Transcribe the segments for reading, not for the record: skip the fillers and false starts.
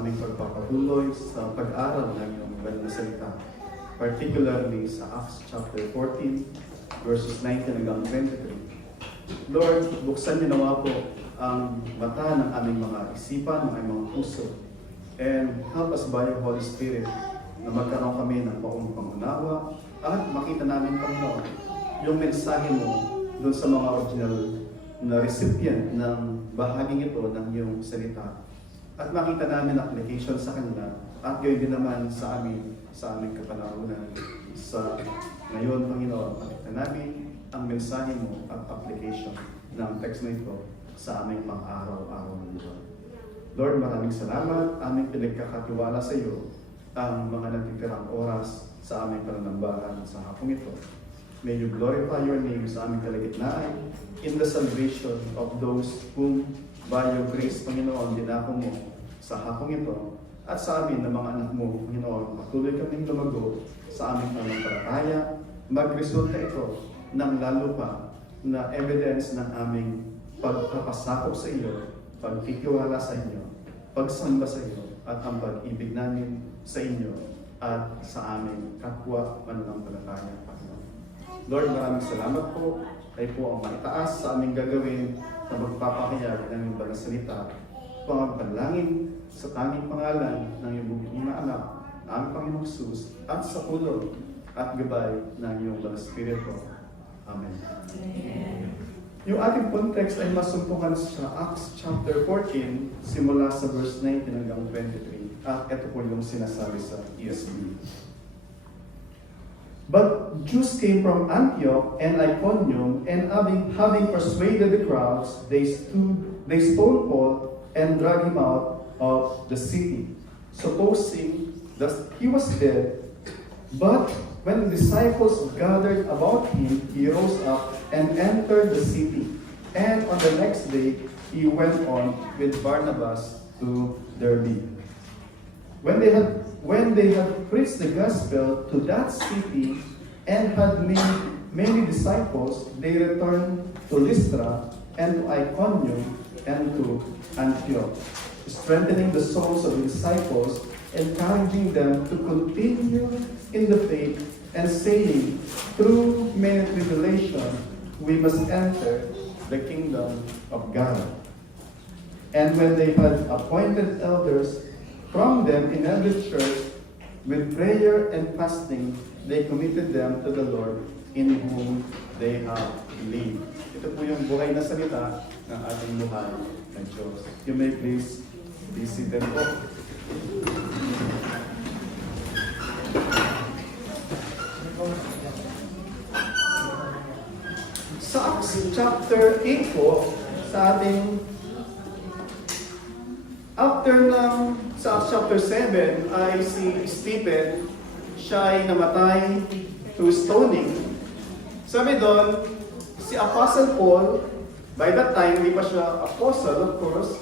sa aming pagpapatuloy sa pag-aral ng iyong banal na salita, particularly sa Acts chapter 14, verses 19 hanggang 23. Lord, buksan niyo nawa po ang mata ng aming mga isipan, ng aming mga puso, and help us by your Holy Spirit na magkaroon kami ng buong pangunawa at makita namin, Panginoon, yung mensahe mo doon sa mga original na recipient ng bahaging ito ng iyong salita. At makita namin application sa kanila at gayon din naman sa aming kapanahunan. Sa ngayon, Panginoon, makita namin ang mensahe mo at application ng text na ito sa aming pang-araw-araw ng buwan. Lord, maraming salamat. Aming pinagkakatiwala sa iyo ang mga natitirang oras sa aming pananambahan sa hapong ito. May you glorify your name sa aming kalagitnaan in the salvation of those whom by your grace, Panginoon, dinako mo sa hapong ito at sa amin ng mga anak mo, Panginoon, patuloy kaming lumago sa aming pananampalataya. Magresulta ito ng lalo pa na evidence ng aming pagpapasakop sa iyo, pagtitiwala sa inyo, pagsamba sa iyo, at ang pag-ibig namin sa inyo at sa aming kapwa mananampalataya, Panginoon. Lord, maraming salamat po. Kayo po ang maitaas sa aming gagawin na magpapakayag ng iyong banal na salita. Pangpanalangin sa tanging pangalan ng iyong buging na anak, na aming Panginoong Jesus, at sa tulong at gabay ng iyong banal na Espiritu. Amen. Yung ating context ay masumpungan sa Acts chapter 14, simula sa verse 19 hanggang 23. At ito po yung sinasabi sa ESV. But Jews came from Antioch and Iconium, and having persuaded the crowds, they stoned Paul and dragged him out of the city, supposing that he was dead. But when the disciples gathered about him, he rose up and entered the city. And on the next day, he went on with Barnabas to Derbe. When they had preached the gospel to that city and had many disciples, they returned to Lystra and to Iconium and to Antioch, strengthening the souls of the disciples, encouraging them to continue in the faith, and saying, through many tribulations, we must enter the kingdom of God. And when they had appointed elders from them in every church, with prayer and fasting, they committed them to the Lord in whom they have believed. Ito po yung buhay na salita ng ating buhay ng Diyos. You may please be seated po. Sa Acts chapter 8 po, sa ating sa Acts chapter 7 ay si Stephen, siya ay namatay through stoning. Sabi doon, si Apostle Paul, by that time, hindi pa siya apostle, of course,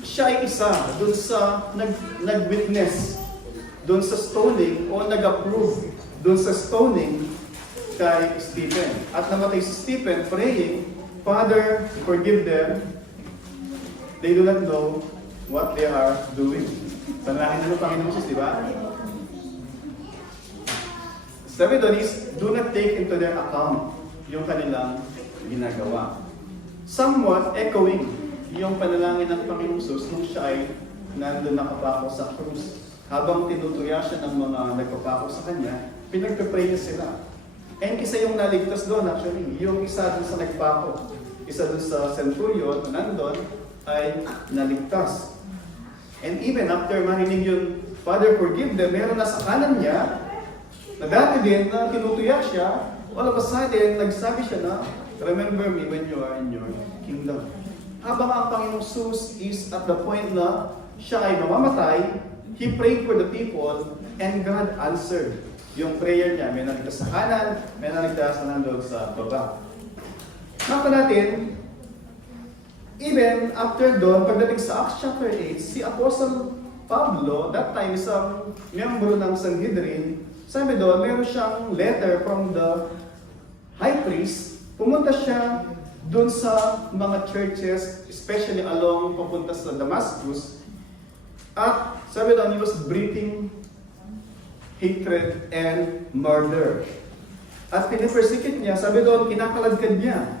siya ay isa doon sa nag-witness doon sa stoning o nag-approve doon sa stoning kay Stephen. At namatay si Stephen praying, Father, forgive them. They do not know what they are doing. Panalangin mo, Panginoon Jesus, di ba? Sabi doon is, do not take into their account yung kanilang ginagawa. Somewhat echoing yung panalangin ng Panginoon Jesus nung siya ay nandun nakapako sa krus. Habang tinutuya siya ng mga nagpapako sa kanya, pinagpipray niya sila. And isa yung naligtas doon actually, yung isa doon sa nagpako, isa doon sa centurion na nandun, ay naligtas. And even after marinig yun, Father, forgive them, meron na sa kanan niya, na dati din na tinutuya siya, all of a sudden, nagsabi siya na, remember me when you are in your kingdom. Habang ang Panginoong Jesus is at the point na siya ay mamamatay, He prayed for the people, and God answered yung prayer niya. May naligtas sa kanan, may naligtas na nandun sa baba. Nakita natin, even after doon, pagdating sa Acts chapter 8, si Apostle Pablo, that time isang miyembro ng Sanhedrin, sabi doon, meron siyang letter from the high priest. Pumunta siya doon sa mga churches, especially along papunta sa Damascus, At sabi doon, he was breathing hatred and murder. At pinipersecute niya, sabi doon, kinakaladkad niya.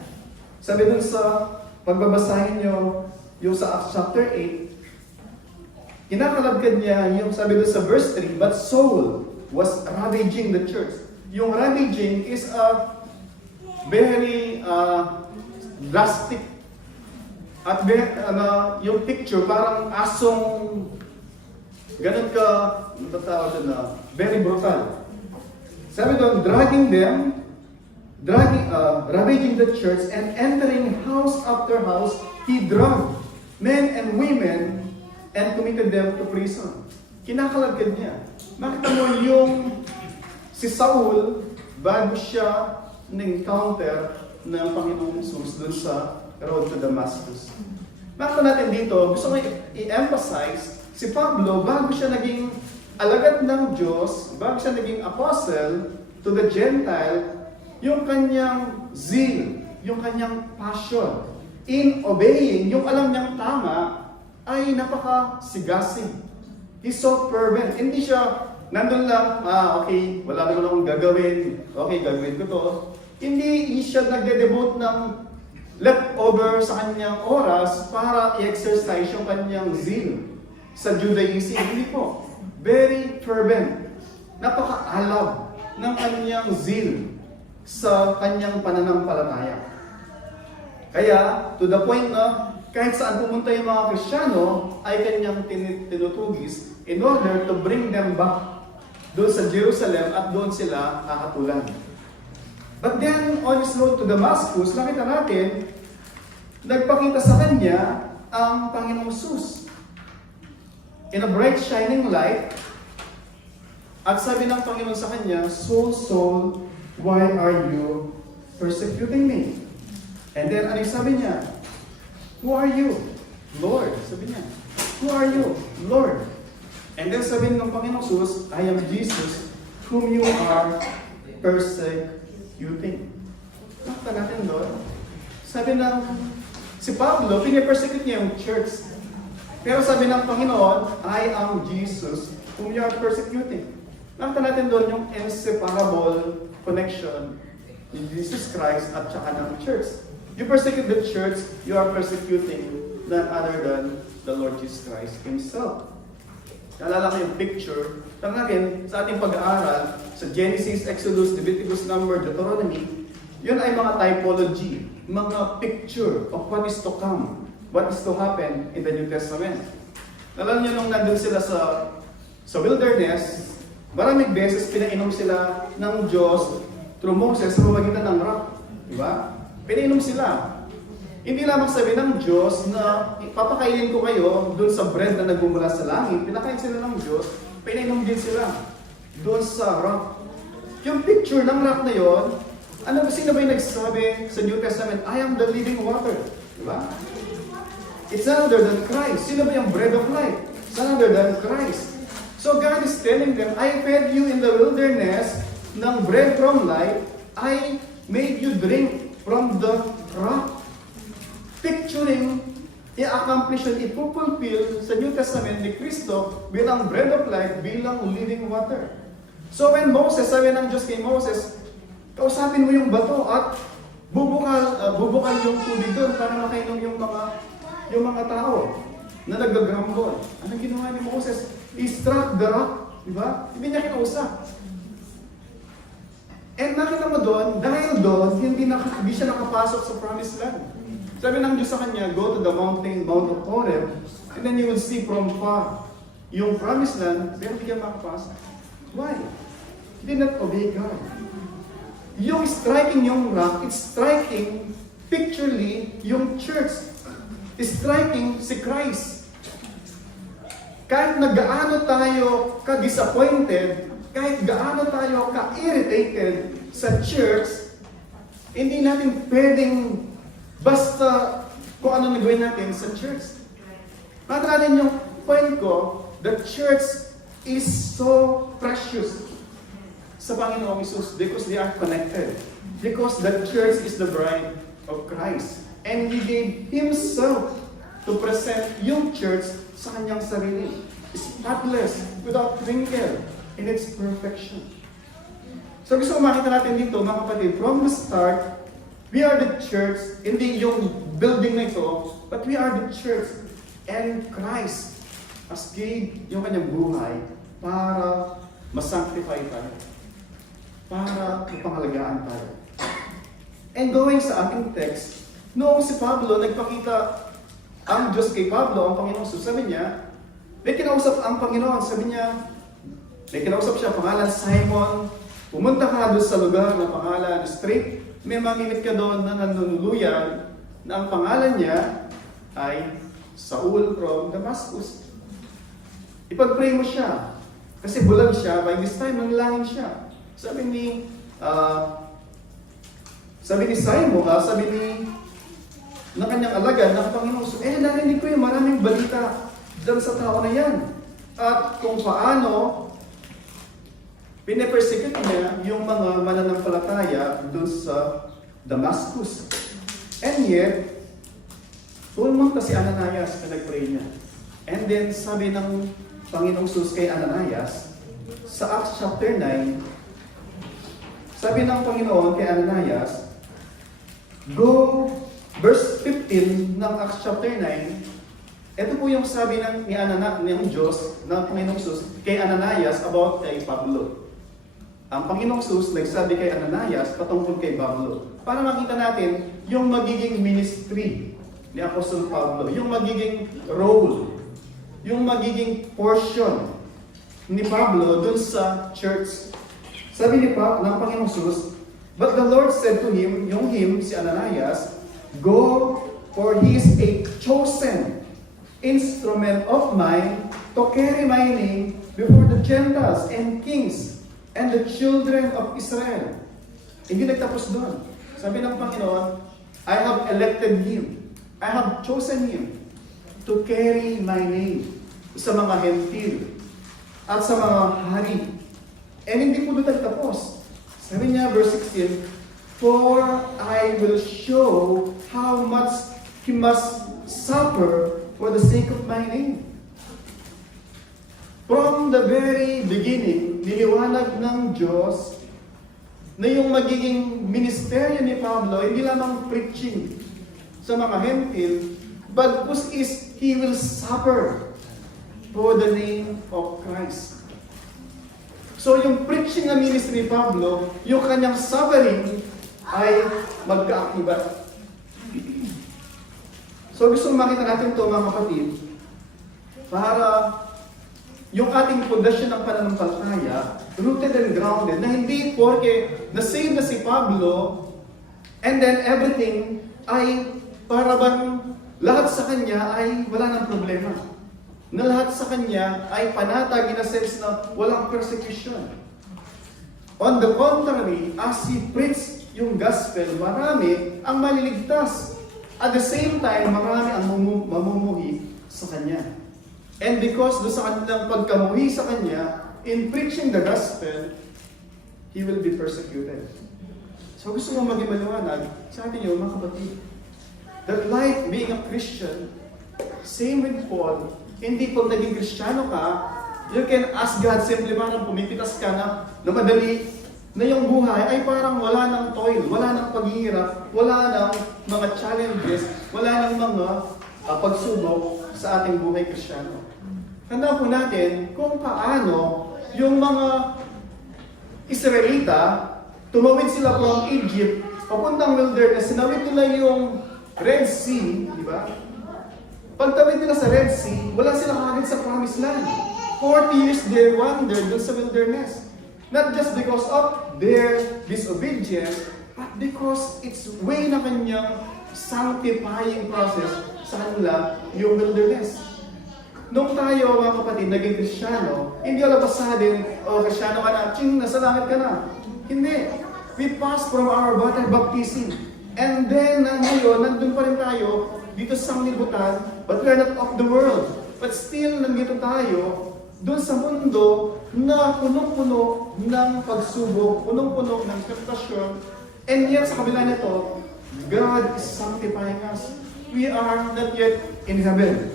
Sabi doon sa pagbabasahin niyo, yung sa Acts chapter 8, kinakaladkad niya, yung sabi doon sa verse 3, but Saul was ravaging the church. Yung ravaging is a very drastic at yung picture parang asong ganun ka, very brutal. Sabi doon, ravaging the church and entering house after house, he dragged men and women and committed them to prison. Kinakalagkad niya. Makita mo yung si Saul, bago siya na-encounter ng Panginoong Jesus dun sa road to Damascus. Makita natin dito, gusto ko i-emphasize, si Pablo, bago siya naging alagad ng Diyos, bago siya naging apostle to the Gentile, yung kanyang zeal, yung kanyang passion in obeying, yung alam niyang tama, ay napakasigasig. He's so fervent. Hindi siya nandun lang, okay, wala naman akong gagawin, okay, gagawin ko to. Hindi siya nagde-devote ng leftover sa kanyang oras para i-exercise yung kanyang zeal sa Judaism. Hindi po. Very fervent. Napaka-alab ng kanyang zeal sa kanyang pananampalataya. Kaya, to the point na kahit saan pumunta yung mga Kristiyano, ay kanyang tinutugis in order to bring them back doon sa Jerusalem at doon sila hahatulan. But then, on his road to Damascus, nakita natin, nagpakita sa kanya ang Panginoong Jesus. In a bright shining light, at sabi ng Panginoon sa kanya, Saul, Saul, why are you persecuting me? And then, ano yung sabi niya? Who are you? Lord. Sabi niya, who are you? Lord. And then sabi ng Panginoong Jesus, I am Jesus, whom you are persecuting. Nakita natin doon. Sabi ng, si Pablo, pinipersecute niya yung church. Pero sabi ng Panginoon, I am Jesus, whom you are persecuting. Nakita natin doon yung inseparable connection ni Jesus Christ at saka ng church. You persecute the church, you are persecuting none other than the Lord Jesus Christ Himself. Naalala ko yung picture. Tama natin sa ating pag-aaral sa Genesis, Exodus, Leviticus, Numbers, Deuteronomy, yun ay mga typology, mga picture of what is to come, what is to happen in the New Testament. Naalala niyo nung nandun sila sa wilderness, maraming beses pinainom sila ng Diyos through Moses sa pamamagitan ng rock. Diba? Pinainom sila. Hindi lamang sabi ng Diyos na papakainin ko kayo doon sa bread na nagmumula sa langit. Pinakain sila ng Diyos, pinainom din sila doon sa rock. Yung picture ng rock na yon, sino ba yung nagsabi sa New Testament, I am the living water. Diba? It's none other than Christ. Sino ba yung bread of life? It's none other than Christ. So God is telling them, I fed you in the wilderness ng bread from life. I made you drink from the rock. Picturing, i-accomplish and ipupulfill sa New Testament ni Kristo bilang bread of life, bilang living water. So when Moses, sabi ng Diyos kay Moses, kausapin mo yung bato at bubukal yung tubig doon para makainom yung mga tao na nag-grumble. Anong ginawa ni Moses? He struck the rock. Diba? Hindi niya kinausap. And nakita mo doon, dahil doon, hindi siya nakapasok sa promised land. Sabi ng Diyos sa kanya, go to the mountain, Mount of Horeb, and then you will see from far yung promised land, pero hindi ka makapasok. Why? He did not obey God. Yung striking yung rock, it's striking picturally yung church. It's striking si Christ. Kahit na gaano tayo ka-disappointed, kahit gaano tayo ka-irritated sa church, hindi natin pwedeng basta kung ano nagawin natin sa church. Matalanin yung point ko, the church is so precious sa Panginoong Jesus because they are connected. Because the church is the bride of Christ. And He gave Himself to present yung church sa kanyang sarili. spotless, without wrinkle, in its perfection. So gusto ko makita natin dito, mga kapatid, from the start, we are the church, hindi yung building na ito, but we are the church, and Christ as gave yung kanyang buhay para masanctify tayo, para ipangalagaan tayo. And going sa ating text, noong si Pablo nagpakita ang Diyos kay Pablo, ang Panginoon, so sabi niya, may kinausap ang Panginoon, sabi niya, may kinausap siya, pangalan Simon, pumunta ka doon sa lugar na pangalan Straight, may mamimit ka doon na nanunuluyan, na ang pangalan niya ay Saul from Damascus. Ipag-pray mo siya, kasi bulag siya, by this time, nanalangin siya. Sabi ni Simon, sabi ni ng kanyang alagad ng Panginoon, narinig ko yung maraming balita dyan sa tao na yan. At kung paano pinipersecute niya yung mga mananampalataya doon sa Damascus. And yet, pumunta si Ananias na nag-pray niya. And then, sabi ng Panginoong Jesus kay Ananias, sa Acts chapter 9, sabi ng Panginoon kay Ananias, go, verse 15 ng Acts chapter 9, ito po yung sabi ng Diyos, ng Panginoong Jesus, kay Ananias about kay Pablo. Ang Panginoong Jesus nagsabi kay Ananias patungkol kay Pablo. Para makita natin yung magiging ministry ni Apostol Pablo, yung magiging role, yung magiging portion ni Pablo dun sa church. Sabi ng Panginoong Jesus, but the Lord said to him, si Ananias, go, for he is a chosen instrument of mine to carry my name before the Gentiles and kings and the children of Israel. Hindi nagtapos doon. Sabi ng Panginoon, I have elected him. I have chosen him to carry my name sa mga hentil at sa mga hari. And hindi po doon nagtapos. Sabi niya, verse 16, for I will show how much he must suffer for the sake of my name. From the very beginning, niliwanag ng Diyos na yung magiging ministeryo ni Pablo, hindi lamang preaching sa mga hentil, but he will suffer for the name of Christ. So yung preaching na ministry ni Pablo, yung kanyang suffering ay magkaakibat. So gusto makita natin ito, mga kapatid, para yung ating pundasyon ng pananampalataya, rooted and grounded, na hindi porke na-save na si Pablo, and then everything ay para bang lahat sa kanya ay wala ng problema. Na lahat sa kanya ay panatag in a sense na walang persecution. On the contrary, as he preached yung gospel, marami ang maliligtas. At the same time, marami ang mamumuhi sa kanya. And because doon sa kanilang pagkamuhi sa kanya, in preaching the gospel, he will be persecuted. So gusto mo maging maliwanag sa atin yun, mga kapatid, that life being a Christian, same with Paul, hindi pag naging Kristiyano ka, you can ask God simply parang pumipitas ka na madali, na yung buhay ay parang wala ng toil, wala ng paghihirap, wala ng mga challenges, wala ng mga pagsubok sa ating buhay Kristiyano. Tandaan po natin kung paano yung mga Israelita, tumawid sila from Egypt, papuntang wilderness, sinawid nila yung Red Sea, di ba? Pagtawid nila sa Red Sea, wala sila kagad sa Promised Land. 40 years they wandered dun sa wilderness. Not just because of their disobedience, but because it's way na kanyang sanctifying process sa kanila yung wilderness. Nung tayo, mga kapatid, naging Kristiyano, hindi all of a sudden, Kristiyano ka na, nasa langit ka na. Hindi. We pass from our water baptism. And then, ngayon, nandun pa rin tayo, dito sa sanglibutan, but we are not of the world. But still, nandito tayo, doon sa mundo na punong-puno ng pagsubok, punong-puno ng temptasyon, and yet sa kabila nito, God is sanctifying us. We are not yet in heaven.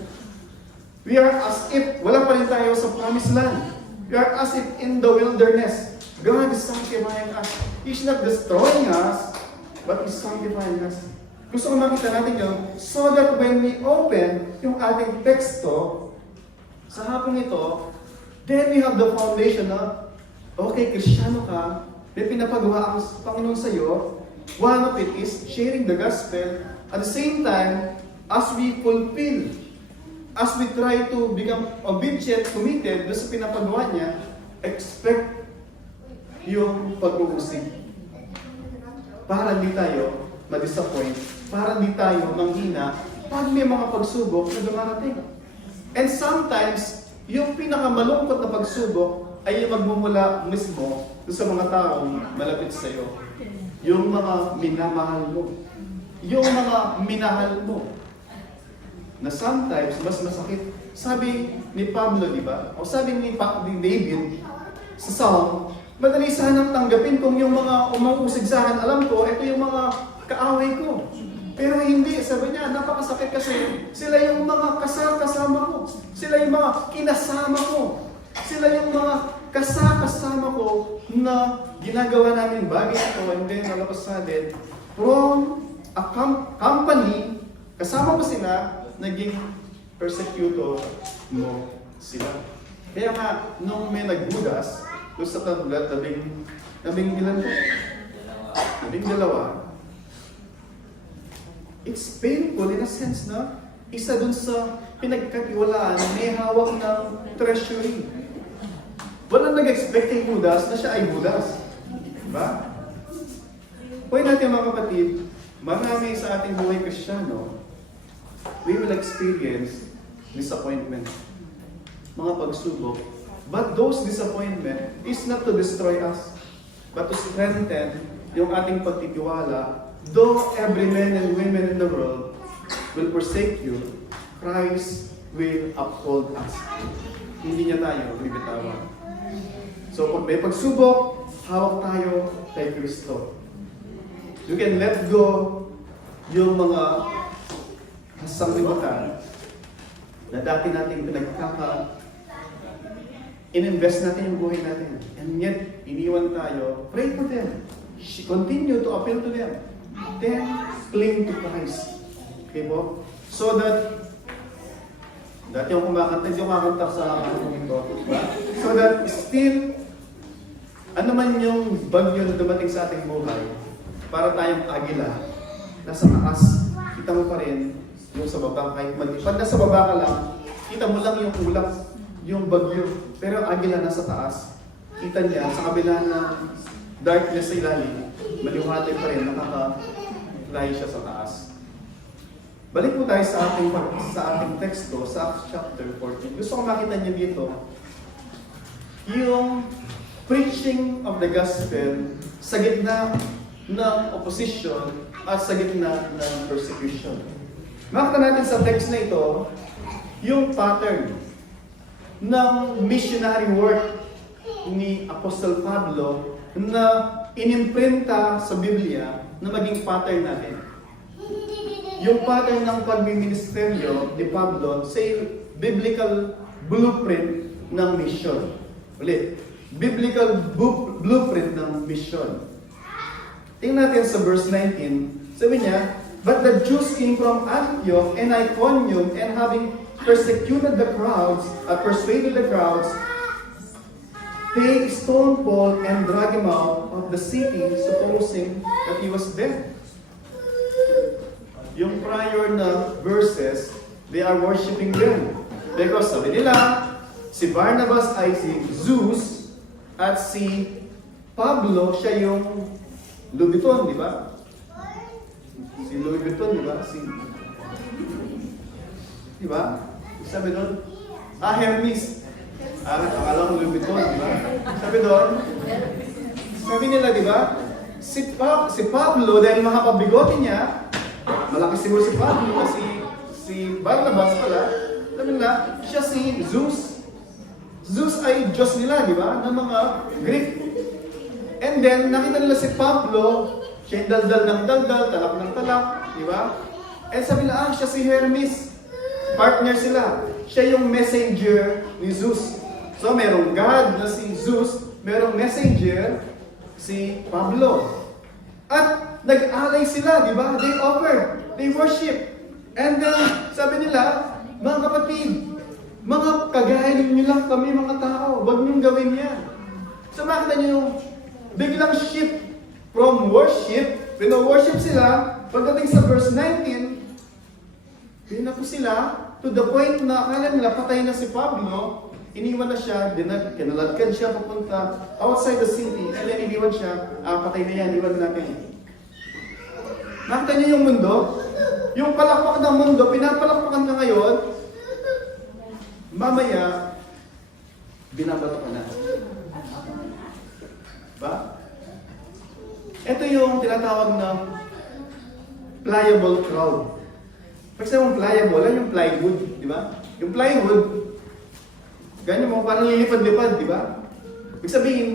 We are as if wala pa rin tayo sa promised land. We are as if in the wilderness. God is sanctifying us. He's not destroying us, but He's sanctifying us. Gusto ko makita natin yun, so that when we open yung ating teksto sa hapong ito, then we have the foundation na, okay, Kristiyano ka, may pinapagawa ang Panginoon sa iyo. One of it is sharing the gospel. At the same time, as we fulfill, as we try to become obedient, committed doon sa pinapagawa niya, expect yung pag-uusig. Para hindi tayo ma-disappoint, para hindi tayo manghina pag may mga pagsubok na dumarating. And sometimes, yung pinakamalungkot na pagsubok ay yung magmumula mismo sa mga taong malapit sa iyo. Yung mga minamahal mo. Yung mga minahal mo. Na sometimes, mas masakit. Sabi ni Pablo, di ba? O sabi ni David sa Psalm, madali sanang tanggapin kung yung mga umuusig sa akin, alam ko, ito yung mga kaaway ko. Pero hindi, sabi niya, napakasakit kasi sila yung mga kasama ko. Sila yung mga kinasama ko. Sila yung mga kasama ko na ginagawa namin bagay ito and then nalabas natin from a company, kasama mo sila, naging persecutor mo sila. Kaya nga, nung may nagbudas, doon sa labing ilan po? 12. It's painful in a sense na isa dun sa pinagkatiwalaan may hawak ng treasury. Walang nag-expect kay Judas na siya ay Judas. Diba? Pwede natin mga kapatid, marami sa ating buhay Kristiyano, we will experience disappointment. Mga pagsubok. But those disappointment is not to destroy us, but to strengthen yung ating pagtitiwala. Though every man and women in the world will forsake you, Christ will uphold us. Hindi niya tayo bibitawan. So pag may pagsubok, hawak tayo kay Kristo. You can let go yung mga sanglibutan na dati nating in-invest natin yung buhay natin. And yet, iniwan tayo. Pray for them. Continue to appeal to them. Then, cling to Christ. Okay po? So that, dati yung kumakanta sa akin ito. So that still, ano man yung bagyo na dumating sa ating buhay, para tayong agila, nasa taas, kita mo pa rin yung sa baba. Kahit pag nasa baba ka lang, kita mo lang yung ulap, yung bagyo. Pero ang agila nasa taas, kita niya sa kabila ng darkness sa ilalim, maliwanag pa rin, nakaka-fly siya sa taas. Balik po tayo sa ating teksto, sa Acts chapter 14. Gusto ko makita niyo dito, yung preaching of the gospel sa gitna ng opposition at sa gitna ng persecution. Makita natin sa text na ito, yung pattern ng missionary work ni Apostle Pablo na inimprenta sa Biblia na maging pattern natin. Yung pattern ng pagmiministeryo ni Pablo sa biblical blueprint ng mission. Ulit, biblical blueprint ng mission. Tingnan natin sa verse 19. Sabi niya, but the Jews came from Antioch and Iconium and having persecuted the crowds, persuaded the crowds, they stoned Paul and dragged him out of the city, supposing that he was dead. Yung prior na verses, they are worshiping them. Because sabi nila, si Barnabas ay si Zeus at si Pablo, siya yung Louis Vuitton, di ba? Si Louis Vuitton, di ba? Di ba? Sabi doon, Hermes. Akala mo Louis Vuitton, di ba? Sabi nila, di ba? Si Pablo, dahil makapabigote niya, malaki siguro si Pablo, si Barnabas pala, sabi nila, siya si Zeus. Zeus ay Diyos nila, di ba? Ng mga Greek. And then, nakita nila si Pablo, siya yung daldal ng daldal, talak ng talak, di ba? And sabi nila, siya si Hermes. Partner sila. Siya yung messenger ni Zeus. So, merong God na si Zeus, merong messenger si Pablo. At nag-alay sila, di ba? They offer, they worship. And then, sabi nila, mga kapatid, mga kagaya ninyo lang kami mga tao, huwag niyong gawin yan. So, makita niyo yung biglang shift from worship, pino-worship sila, pagdating sa verse 19, pinako sila to the point na akala nila patay na si Pablo, iniwan na siya, kinaladkan siya papunta outside the city, and then iniwan siya, patay na yan, iniwan natin. Nakita niyo yung mundo? Yung palakpak ng mundo, pinapalakpakan ka ngayon, mamaya, binabato ka na. Ba? Ito yung tinatawag na pliable crowd. Pag sabang pliable, yan yung plywood, di ba? Yung plywood, ganyan mo, parang lilipad-lipad, di ba? Ibig sabihin,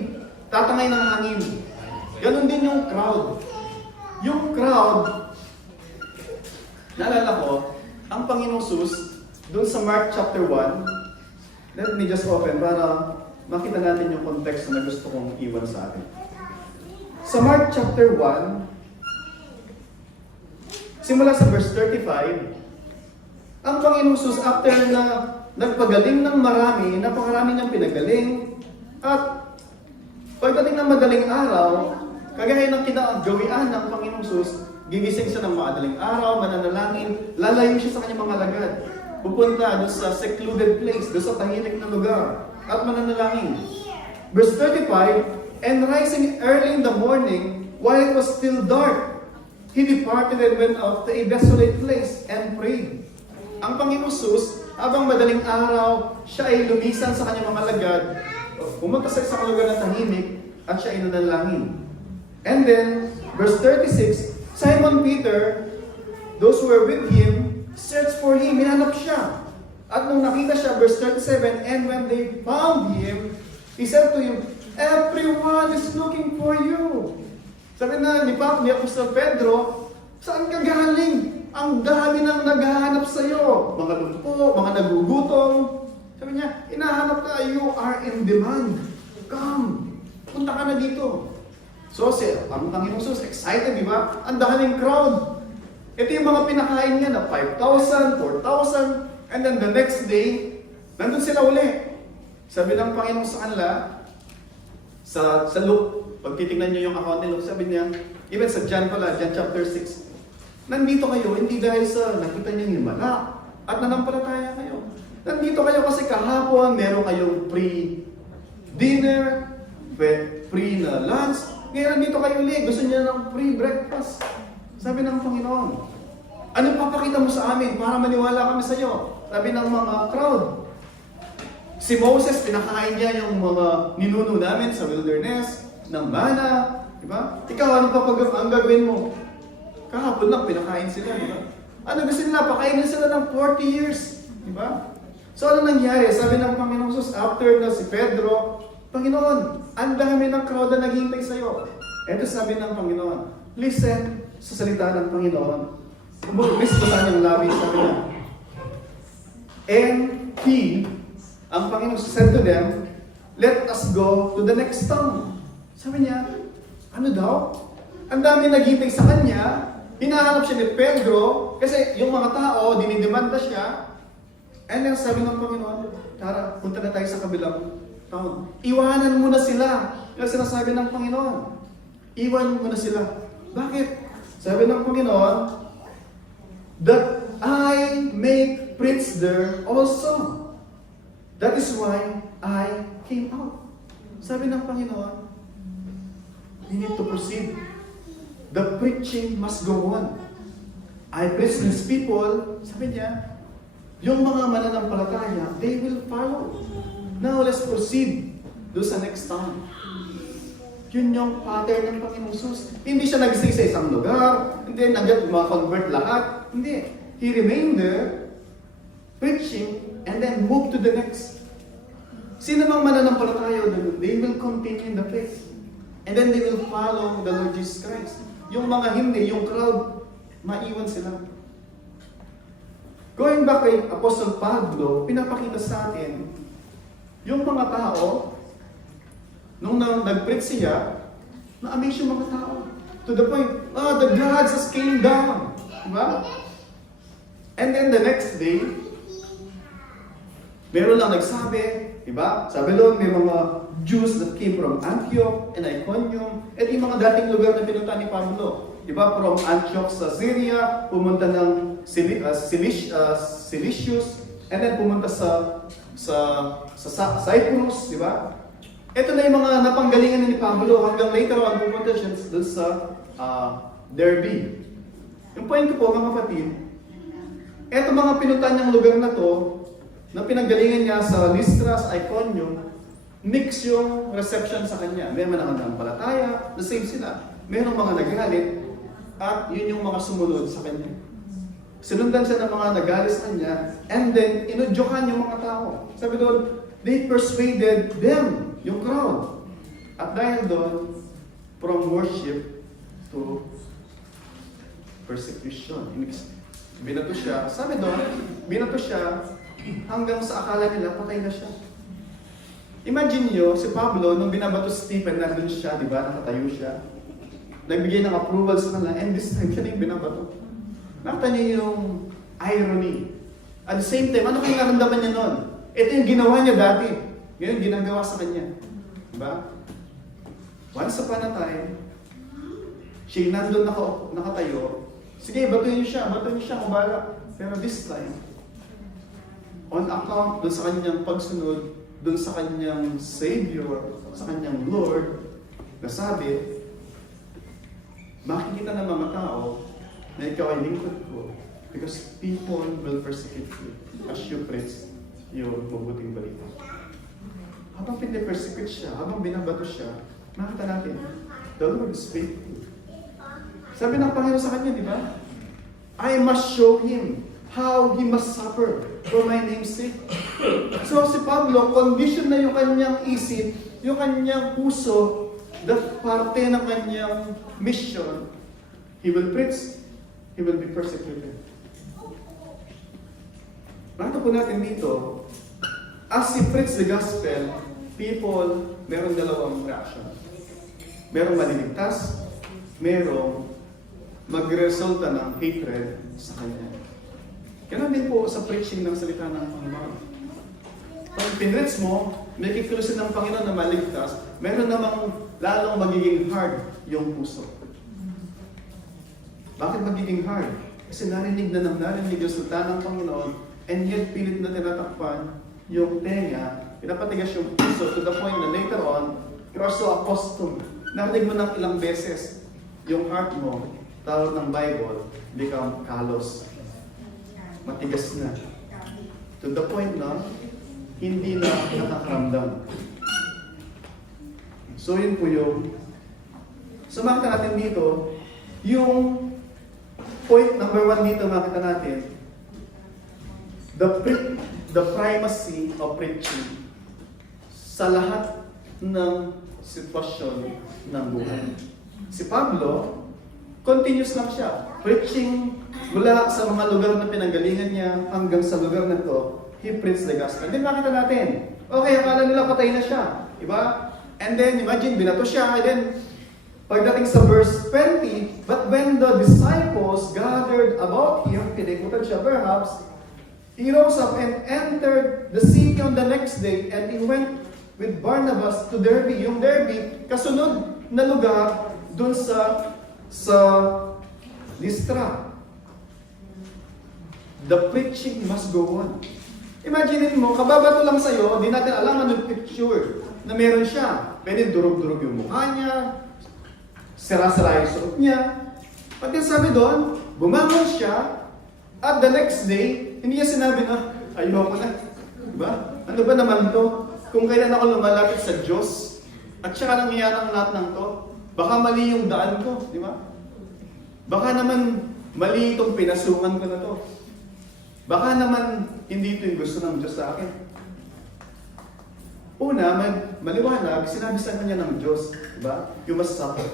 tatangay ng hangin. Ganon din yung crowd. Yung crowd, naalala ko, ang Panginoong Sus, doon sa Mark chapter 1, let me just open para makita natin yung context na gusto kong iwan sa atin. Sa Mark chapter 1, simula sa verse 35, ang Panginoong Sus, after na nagpagaling ng marami, napakarami niyang pinagaling, at pagdating ng madaling araw, kagaya ng kinagawian ng Panginoong Sus, gigising siya ng madaling araw, mananalangin, lalayo siya sa kanyang mga alagad. Pupunta doon sa secluded place, doon sa tahimik na lugar, at mananalangin. Verse 35, and rising early in the morning, while it was still dark, he departed and went out to a desolate place and prayed. Ang Panginoong Sus, habang madaling araw, siya ay lumisan sa kanyang mga alagad, pumunta sa isang lugar na tahimik, at siya ay nanalangin. And then, verse 36, Simon Peter, those who were with him, searched for him, hinanap siya. At nung nakita siya, verse 37, and when they found him, he said to him, everyone is looking for you. Sabi na ni Apostol Pedro, saan ka galing? Ang dami nang naghahanap sa iyo. Mga lumpo, mga nagugutom. Sabi niya, hinahanap ka, you are in demand. Come, punta ka na dito. So, ang Panginoong Sus, excited, di ba? Ang daming crowd. Ito yung mga pinakain niya na 5,000, 4,000, and then the next day, nandun sila uli. Sabi ng Panginoon sa kanila, sa Luke, pag titignan niyo yung account ni Luke, sabi niya, even sa John pala, John chapter 6, nandito kayo, hindi dahil sa nakita niyo yung himala, at nanampalataya kayo. Nandito kayo kasi kahapon, meron kayong pre-dinner, free na lunch, ngayon nandito kayo ulit, gusto niya ng free breakfast. Sabi ng Panginoon, anong papakita mo sa amin para maniwala kami sa iyo? Sabi ng mga crowd. Si Moses, pinakain niya yung mga ninuno namin sa wilderness, ng mana, di ba? Ikaw, ang gagawin mo? Kahapon lang, pinakain sila, di ba? Ano gusto nila? Pakainin sila ng 40 years, di ba? So ano nangyari? Sabi ng Panginoong Jesus, after na si Pedro, Panginoon, ang dami ng crowd na naghihintay sa iyo. Ito sabi ng Panginoon, listen sa salita ng Panginoon. Miss ko saan yung labi, sabi niya. And he, ang Panginoon said to them, let us go to the next town. Sabi niya, ano daw? Ang dami naghihintay sa kanya, hinahanap siya ni Pedro, kasi yung mga tao, dinidemanda siya. And then sabi ng Panginoon, tara, punta na tayo sa kabilang town. Iwanan mo na sila. Yung sinasabi ng Panginoon. Iwan mo na sila. Bakit? Sabi ng Panginoon, that I may preach there also. That is why I came out. Sabi ng Panginoon, we need to proceed. The preaching must go on. I preach these people, sabi niya, yung mga mananampalataya, they will follow. Now, let's proceed doon sa next town. Yun yung pattern ng Panginoong Jesus. Hindi siya nag-stay sa isang lugar, hindi nandiyan ma-convert lahat. Hindi. He remained there, preaching, and then moved to the next. Sino mang mananampalataya doon, they will continue in the faith. And then they will follow the Lord Jesus Christ. Yung mga hindi, yung crowd, maiwan sila. Going back kay Apostle Pablo, pinapakita sa atin, yung mga tao, nung nag-preach siya, na-amaze yung mga tao. To the point, the gods has came down. Diba? And then the next day, meron lang nagsabi, diba? Sabi doon, may mga Jews that came from Antioch and Iconium, at yung mga dating lugar na pinunta ni Pablo. Diba? From Antioch sa Syria, pumunta ng Cilicius, and then pumunta sa Cyprus, diba? Ito na yung mga napanggalingan ni Pablo hanggang later on pumunta siya doon sa Derbe. Yung point ko po mga kapatid, ito mga pinuntahan niyang lugar na to, na pinanggalingan niya sa Lystra, sa Iconium, mix yung reception sa kanya. May mga nanampalataya, the same sila. Mayroong mga nagalit, at yun yung mga sumunod sa kanya. Sinundan siya ng mga nagalit sa kanya, and then inudyokan yung mga tao. Sabi doon, they persuaded them, yung crowd. At dahil doon, from worship to persecution. Binato siya, sabi doon, binato siya hanggang sa akala nila patay na siya. Imagine nyo, si Pablo, nung binabato si Stephen, nandun siya, di ba? Nakatayo siya. Nagbigay ng approval sa kanila, and this time siya na yung binabato. Nakita niyo yung irony. At the same time, ano kayong naramdaman niya noon? Ito yung ginawa niya dati. Ngayon, ginagawa sa kanya. Diba? Once upon a time, siya nandun nakatayo. Sige, batuhin niyo siya kung bala. Pero this time, on account dun sa kanyang pagsunod, dun sa kanyang Savior, sa kanyang Lord, nasabi, makikita ng mga tao na ikaw ay lingkod ko because people will persecute you as you preach yung mabuting balita. Habang pinipersecute siya, habang binabato siya, makita natin, the Lord is faithful. Sabi ng Panginoon sa kanya, di ba? I must show him how he must suffer for my name's sake. So si Pablo, condition na yung kanyang isip, yung kanyang puso, that parte ng kanyang mission, he will preach, he will be persecuted. Nakita po natin dito, as he preach the gospel, people, meron dalawang reaction. Merong maliligtas, merong magresulta ng hatred sa kanya. Ganun din po sa preaching ng salita ng Panginoon. Pag pinreach mo, may kikulusin ng Panginoon na maligtas, meron namang lalong magiging hard yung puso. Bakit magiging hard? Kasi narinig yung salita ng Panginoon, and yet pilit na tinatakpan yung tenga, pinapatigas yung puso to the point na later on, you are so accustomed. Narinig mo ng ilang beses yung heart mo, tawag ng Bible, become callous. Matigas na. To the point na, hindi na nakakaramdam. So yun po yung, so makita natin dito, yung point number 1 dito makita natin, the primacy of preaching sa lahat ng sitwasyon ng buhay. Si Pablo, continuous lang siya. Preaching mula sa mga lugar na pinanggalingan niya hanggang sa lugar na to, he preached the gospel. Then makita natin, okay, akala nila patay na siya. Diba? And then, imagine, binato siya. And then, pagdating sa verse 20, but when the disciples gathered about him, pinikutan siya perhaps, he rose up and entered the city on the next day, and he went with Barnabas to Derbe. Yung Derbe, kasunod na lugar dun sa Lystra. The preaching must go on. Imagine mo, kababato lang sa'yo, di natin alam anong picture na meron siya. Pwede durog-durog yung mukha niya, sira-sira yung suot niya. Pati sabi doon, bumangon siya, at the next day, hindi niya sinabi na, ayoko na. Diba? Ano ba naman to? Kung kailan ako lumalapit sa Diyos, at saka nangyayari ang lahat ng to, baka mali yung daan ko, di ba? Baka naman mali itong pinasukan ko na to. Baka naman hindi ito yung gusto ng Diyos sa akin. Una, maliwanag, sinabi sa kanya ng Diyos, di ba? You must suffer.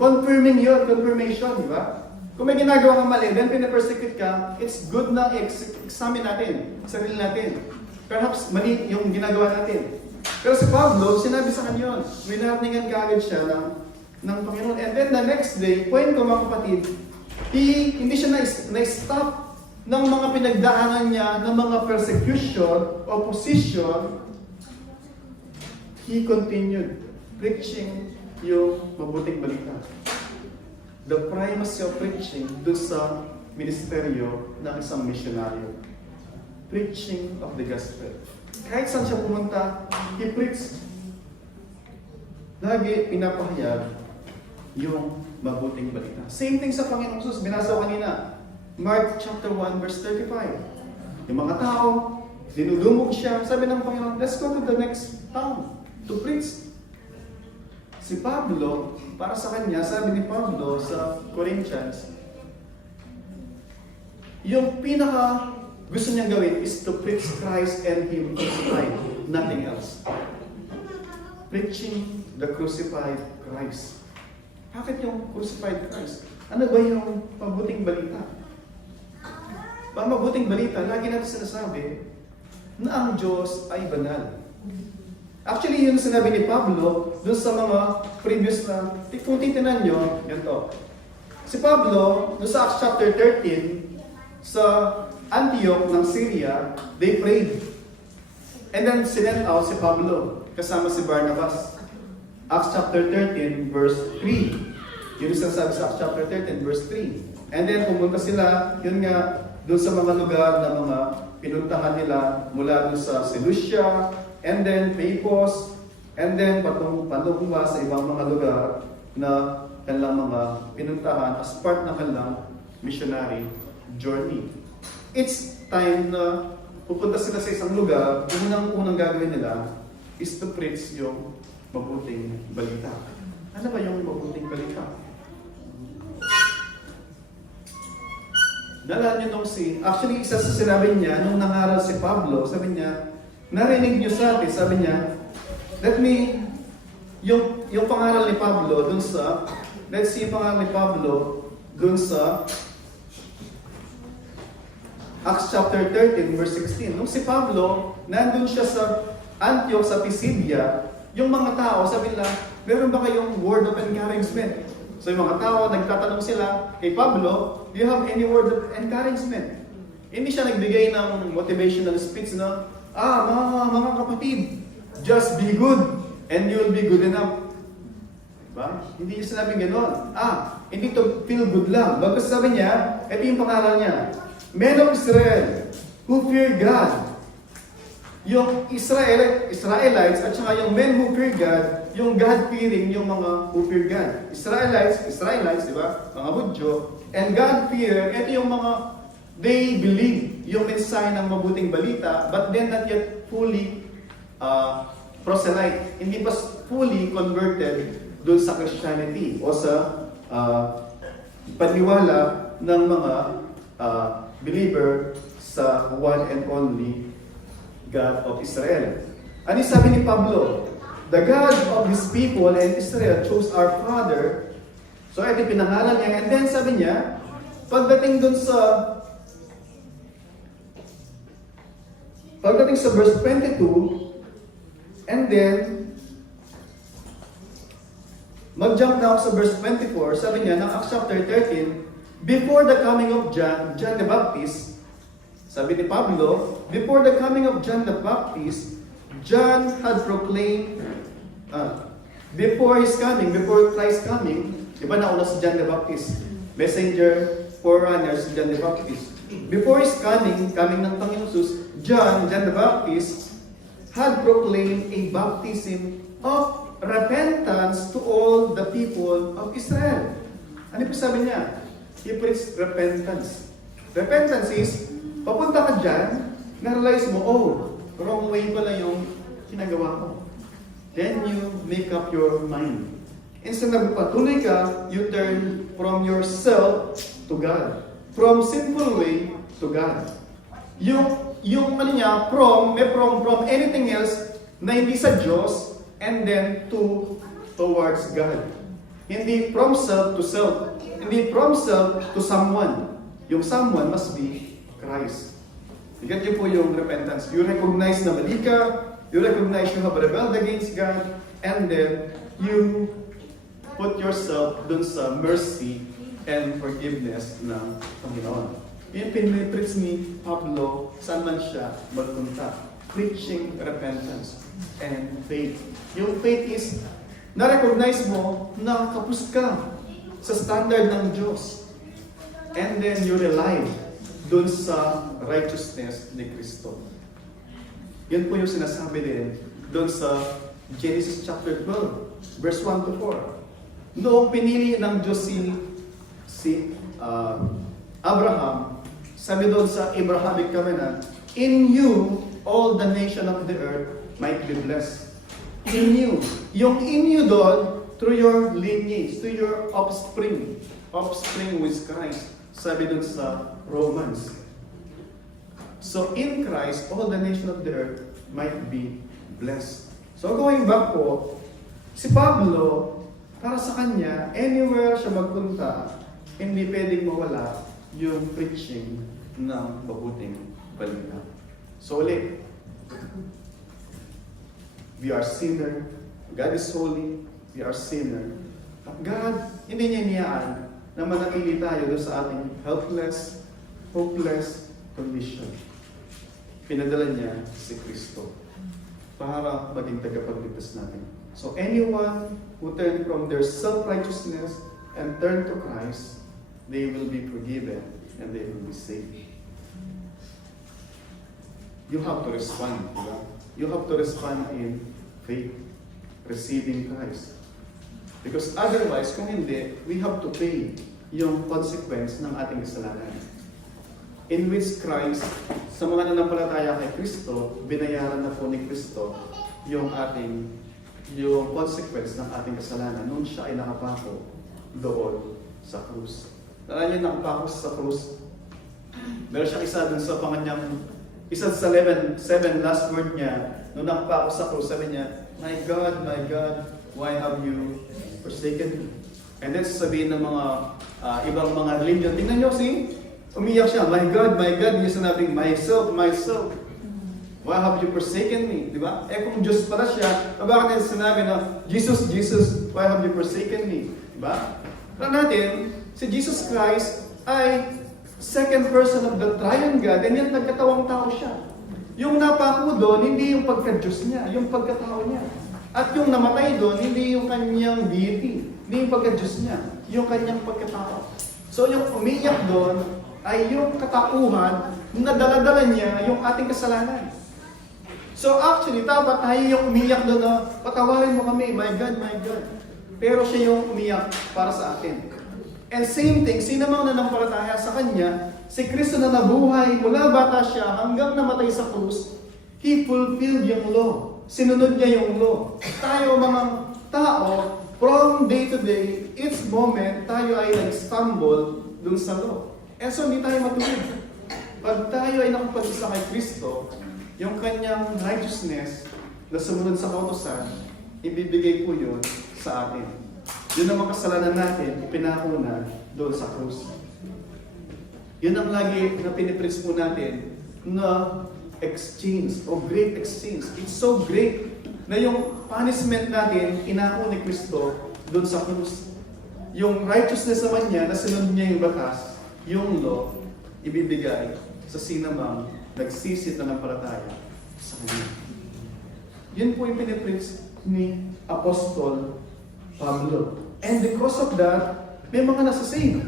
Confirming yun, confirmation, di ba? Kung may ginagawa kang mali, then pinapersecute ka, it's good na examine natin, sarili natin. Perhaps mali yung ginagawa natin. Pero si Pablo, sinabi sa kanya yun. Winarningan kaagad siya ng Panginoon. And then the next day, point ko mga kapatid, hindi siya na-stop ng mga pinagdaanan niya, ng mga persecution, opposition. He continued preaching yung mabuting balita. The primacy of preaching dun sa ministeryo ng isang misyonaryo. Preaching of the gospel. Kahit saan siya pumunta, he preached. Lagi pinapahayag yung mabuting balita. Same thing sa Panginoong Jesus, binasa ko kanina. Mark chapter 1 verse 35. Yung mga tao, dinudumog siya. Sabi ng Panginoon, let's go to the next town to preach. Si Pablo, para sa kanya, sabi ni Pablo sa Corinthians, yung pinaka gusto niyang gawin is to preach Christ and Him crucified, nothing else. Preaching the crucified Christ. Bakit yung crucified Christ? Ano ba yung mabuting balita? Ba mabuting balita, lagi natin sinasabi na ang Diyos ay banal. Actually, yun sinabi ni Pablo dun sa mga previous na, kung titinan nyo, ganito. Si Pablo, dun sa Acts chapter 13, sa Antioch ng Syria, they prayed. And then sinent out si Pablo, kasama si Barnabas. Acts chapter 13, verse 3. Yun yung sinasabi sa Acts chapter 13, verse 3. And then pumunta sila, yun nga, dun sa mga lugar na mga pinuntahan nila mula dun sa Seleucia, and then Paphos, and then patungo sa ibang mga lugar na kanilang mga pinuntahan as part ng kanilang missionary journey. It's time na pupunta sila sa isang lugar, unang gagawin nila is to preach yung mabuting balita. Ano ba yung mabuting balita? Nalala niyo nung actually isa sa sinabi niya, nung nangaral si Pablo, sabi niya, narinig niyo sa atin, sabi niya, yung pangaral ni Pablo dun sa, let's see yung pangaral ni Pablo dun sa Acts chapter 13, verse 16. Nung si Pablo, nandun siya sa Antioch, sa Pisidia, yung mga tao, sabi nila, meron ba kayong word of encouragement? So yung mga tao, nagtatanong sila kay Pablo, do you have any word of encouragement? Hindi siya nagbigay ng motivational speech na, mga kapatid, just be good and you will be good enough. Diba? Hindi niya sinabing gano'n. Hindi to feel good lang. Bagkus sabi niya, ito yung pangalan niya, Men of Israel, who fear God. Yung Israelites at saka yung men who fear God, yung God-fearing, yung mga who fear God. Israelites, di ba? Mga Hudyo. And God-fear, ito yung mga they believe yung mensahe ng mabuting balita, but then not yet fully proselyte. Hindi pa fully converted dun sa Christianity o sa paniwala ng mga believer sa one and only God of Israel. Ano sabi ni Pablo? The God of His people and Israel chose our father. So ito pinangalan niya. And then sabi niya, pagdating sa verse 22, and then mag-jump na ako sa verse 24, sabi niya, ng Acts chapter 13, before the coming of John the Baptist, sabi ni Pablo, before the coming of John the Baptist, John had proclaimed, before Christ's coming, di ba nauna si John the Baptist, messenger, forerunner si John the Baptist. Before his coming ng Panginoon Jesus, John the Baptist, had proclaimed a baptism of repentance to all the people of Israel. Ano po sabi niya? He preached repentance. Repentance is, papunta ka dyan, na-realize mo, wrong way pala yung ginagawa ko. Then you make up your mind. Instead na patuloy ka, you turn from yourself to God. From sinful way to God. Yung ano niya, from anything else na hindi sa Diyos, and then towards God. Hindi from self to self. Hindi from self to someone. Yung someone must be Christ. Get niyo po yung repentance. You recognize na mali ka, you recognize you have rebelled against God, and then you put yourself dun sa mercy and forgiveness ng Panginoon. Yung pinipritz ni Pablo, saan man siya magpunta. Preaching repentance and faith. Yung faith is, na-recognize mo na kapos ka sa standard ng Diyos. And then you rely dun sa righteousness ni Kristo. Yun po yung sinasabi din dun sa Genesis chapter 12, verse 1 to 4. Noong pinili ng Diyos si Abraham, sabi doon sa Abrahamic covenant, in you, all the nation of the earth might be blessed. In you. Yung in you doon, through your lineage, to your offspring. Offspring with Christ. Sabi doon sa Romans. So in Christ, all the nation of the earth might be blessed. So going back po, si Pablo, para sa kanya, anywhere siya magpunta, hindi pwedeng mawala yung preaching ng mabuting balita. So ulit, we are sinner, God is holy, we are sinner. At God, hindi niya iniyaan na manatili tayo doon sa ating helpless, hopeless condition. Pinadala niya si Kristo para maging tagapagligtas natin. So anyone who turn from their self-righteousness and turn to Christ, they will be forgiven and they will be saved. You have to respond. Diba? You have to respond in faith, receiving Christ. Because otherwise, kung hindi, we have to pay yung consequence ng ating kasalanan. In which Christ, sa mga nanampalataya kay Kristo, binayaran na po ni Kristo yung consequence ng ating kasalanan nung siya ay nakapako doon sa krus. Nalala niyo nakapako sa krus? Meron siyang isa dun sa panganyang, isa sa 7 last word niya, nung nakapako sa krus, sabi niya, my God, why have you forsaken me? And then sasabihin ng mga ibang mga religion, tingnan niyo, umiyak siya, my God, yung sinabing, myself, why have you forsaken me? Di ba? Kung Diyos pala siya, bakit niya sinabi na, Jesus, why have you forsaken me? Di ba? Kaya natin, si Jesus Christ ay second person of the triune God, and yet nagkatawang tao siya. Yung napako doon, hindi yung pagka-Diyos niya, yung pagkatao niya. At yung namatay doon, hindi yung kanyang deity, hindi yung pagka-Diyos niya, yung kanyang pagkatao. So yung umiyak doon, ay yung katauhan na dala-dala niya yung ating kasalanan. So actually, dapat tayo yung umiyak doon na, patawarin mo kami, my God. Pero siya yung umiyak para sa atin. And same thing, sino mang nanampalataya sa Kanya, si Kristo na nabuhay mula bata siya hanggang namatay sa krus, He fulfilled yung law. Sinunod niya yung law. Tayo mga tao, from day to day, each moment, tayo ay nag-stumble dun sa law. And so, hindi tayo matulog. Pag tayo ay nakapag-isa kay Kristo, yung kanyang righteousness na sumunod sa kautusan, ibibigay po yun sa atin. Yun ang makasalanan natin, ipinako na doon sa krus. Yun ang lagi na pinipreach po natin na exchange, o great exchange. It's so great na yung punishment natin, inako ni Kristo doon sa krus. Yung righteousness naman niya, na sinunod niya yung batas, yung law, ibibigay sa sinamang nagsisit na ng palataya sa Kanya. Yun po yung pinipreach ni Apostol Pablo. And because of that, may mga nasasave.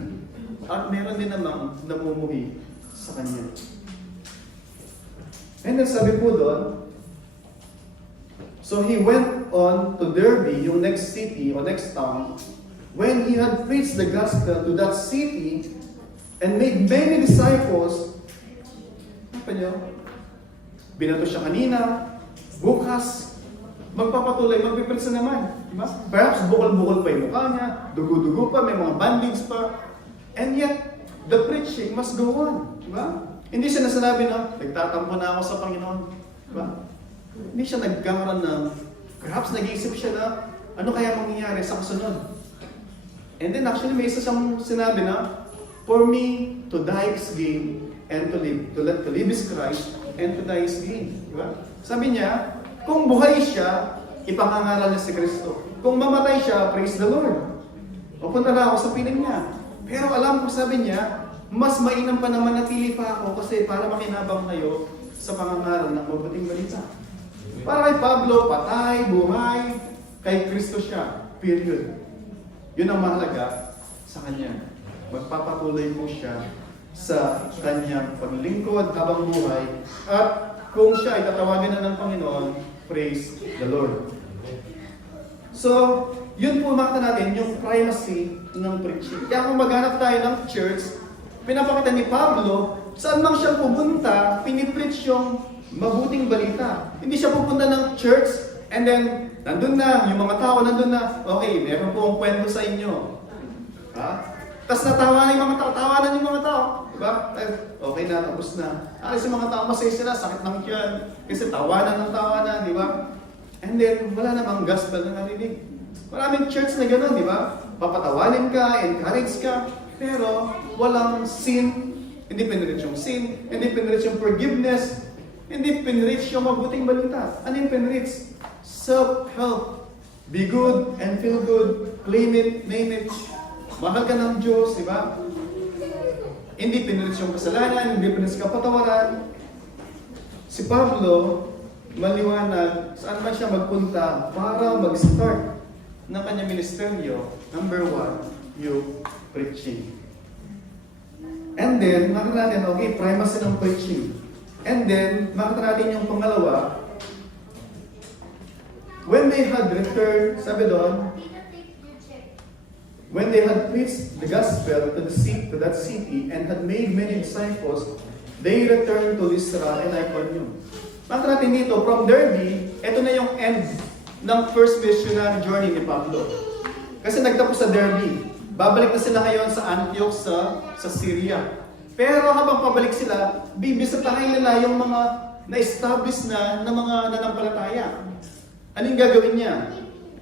At meron din namang namumuhi sa Kanya. And then sabi po doon, so he went on to Derbe, yung next city or next town. When he had preached the gospel to that city and made many disciples, apa niyo? Binato siya kanina, bukas, magpapatuloy, magpipreach na naman. Diba? Perhaps bukol-bukol pa yung mukha niya, dugo-dugo pa, may mga bandage pa. And yet, the preaching must go on. Diba? Hindi siya nasanabi na, nagtatampo na ako sa Panginoon. Diba? Hindi siya nagkakaroon ng, perhaps nag-iisip siya na, ano kaya mangyayari sa kasunod? And then actually may isa siyang sinabi na, for me, to die is gain, and to live is Christ, and to die is gain. Di ba? Sabi niya, kung buhay siya, ipangangaral niya si Kristo. Kung mamatay siya, praise the Lord. Pupunta na ako sa piling niya. Pero alam ko, sabi niya, mas mainam pa naman natili pa ako kasi para makinabang kayo sa pangangaral ng mabuting balita. Para kay Pablo, patay, buhay, kay Kristo siya. Period. Yun ang mahalaga sa kanya. Magpapatuloy po siya sa kanyang paglingkod habang buhay. At kung siya ay tatawagin na ng Panginoon, praise the Lord. So, yun po makita natin yung primacy ng preaching. Kaya kung maghanap tayo ng church, pinapakita ni Pablo, saan mang siya pupunta, pinipreach yung mabuting balita. Hindi siya pupunta ng church, and then, nandun na, yung mga tao nandun na, okay, meron po akong kwento sa inyo. Ha? Tapos natawanan yung mga tao, tawanan yung mga tao. Diba? Okay na, tapos na. Kasi yung mga tao masaya sila, sakit ng tiyan. Kasi tawanan ng tawanan, di ba? And then, wala namang gospel na narinig. Maraming church na gano'n, di ba? Papatawanin ka, encourage ka, pero walang sin, hindi pinreach yung sin, hindi pinreach yung forgiveness, hindi pinreach yung mabuting balita. Ano yung pinreach? Self-help. Be good and feel good. Claim it, name it. Mahal ka ng Diyos, di ba? Hindi pinreach yung kasalanan, hindi pinreach kapatawaran. Si Pablo, maliwanag, saan man siya magpunta para mag-start ng kanyang ministeryo. Number 1, yung preaching. And then, makita natin, okay, primacy ng preaching. And then, makita natin yung pangalawa, when they had returned, sabi doon, when they had preached the gospel to that city and had made many disciples, they returned to Lystra and Iconium. Makita natin dito, from Derbe, ito na yung end ng first missionary journey ni Pablo. Kasi nagtapos sa Derbe. Babalik na sila ngayon sa Antioch sa Syria. Pero habang pabalik sila, bibisitahin nila yung mga na-establish na mga nanampalataya. Anong gagawin niya?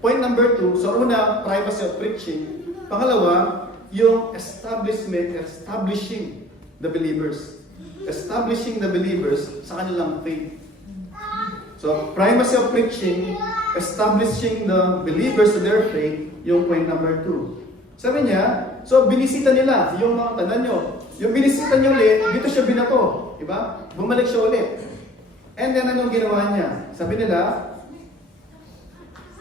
Point number 2, so una, privacy of preaching. Pangalawa, yung establishing the believers. Establishing the believers sa kanilang faith. So, primacy of preaching, establishing the believers to their faith, yung point number 2. Sabi niya, so binisita nila, yung mga tanan nyo, yung binisita niyo ulit, dito siya binato. Diba? Bumalik siya ulit. And then anong ginawa niya? Sabi nila,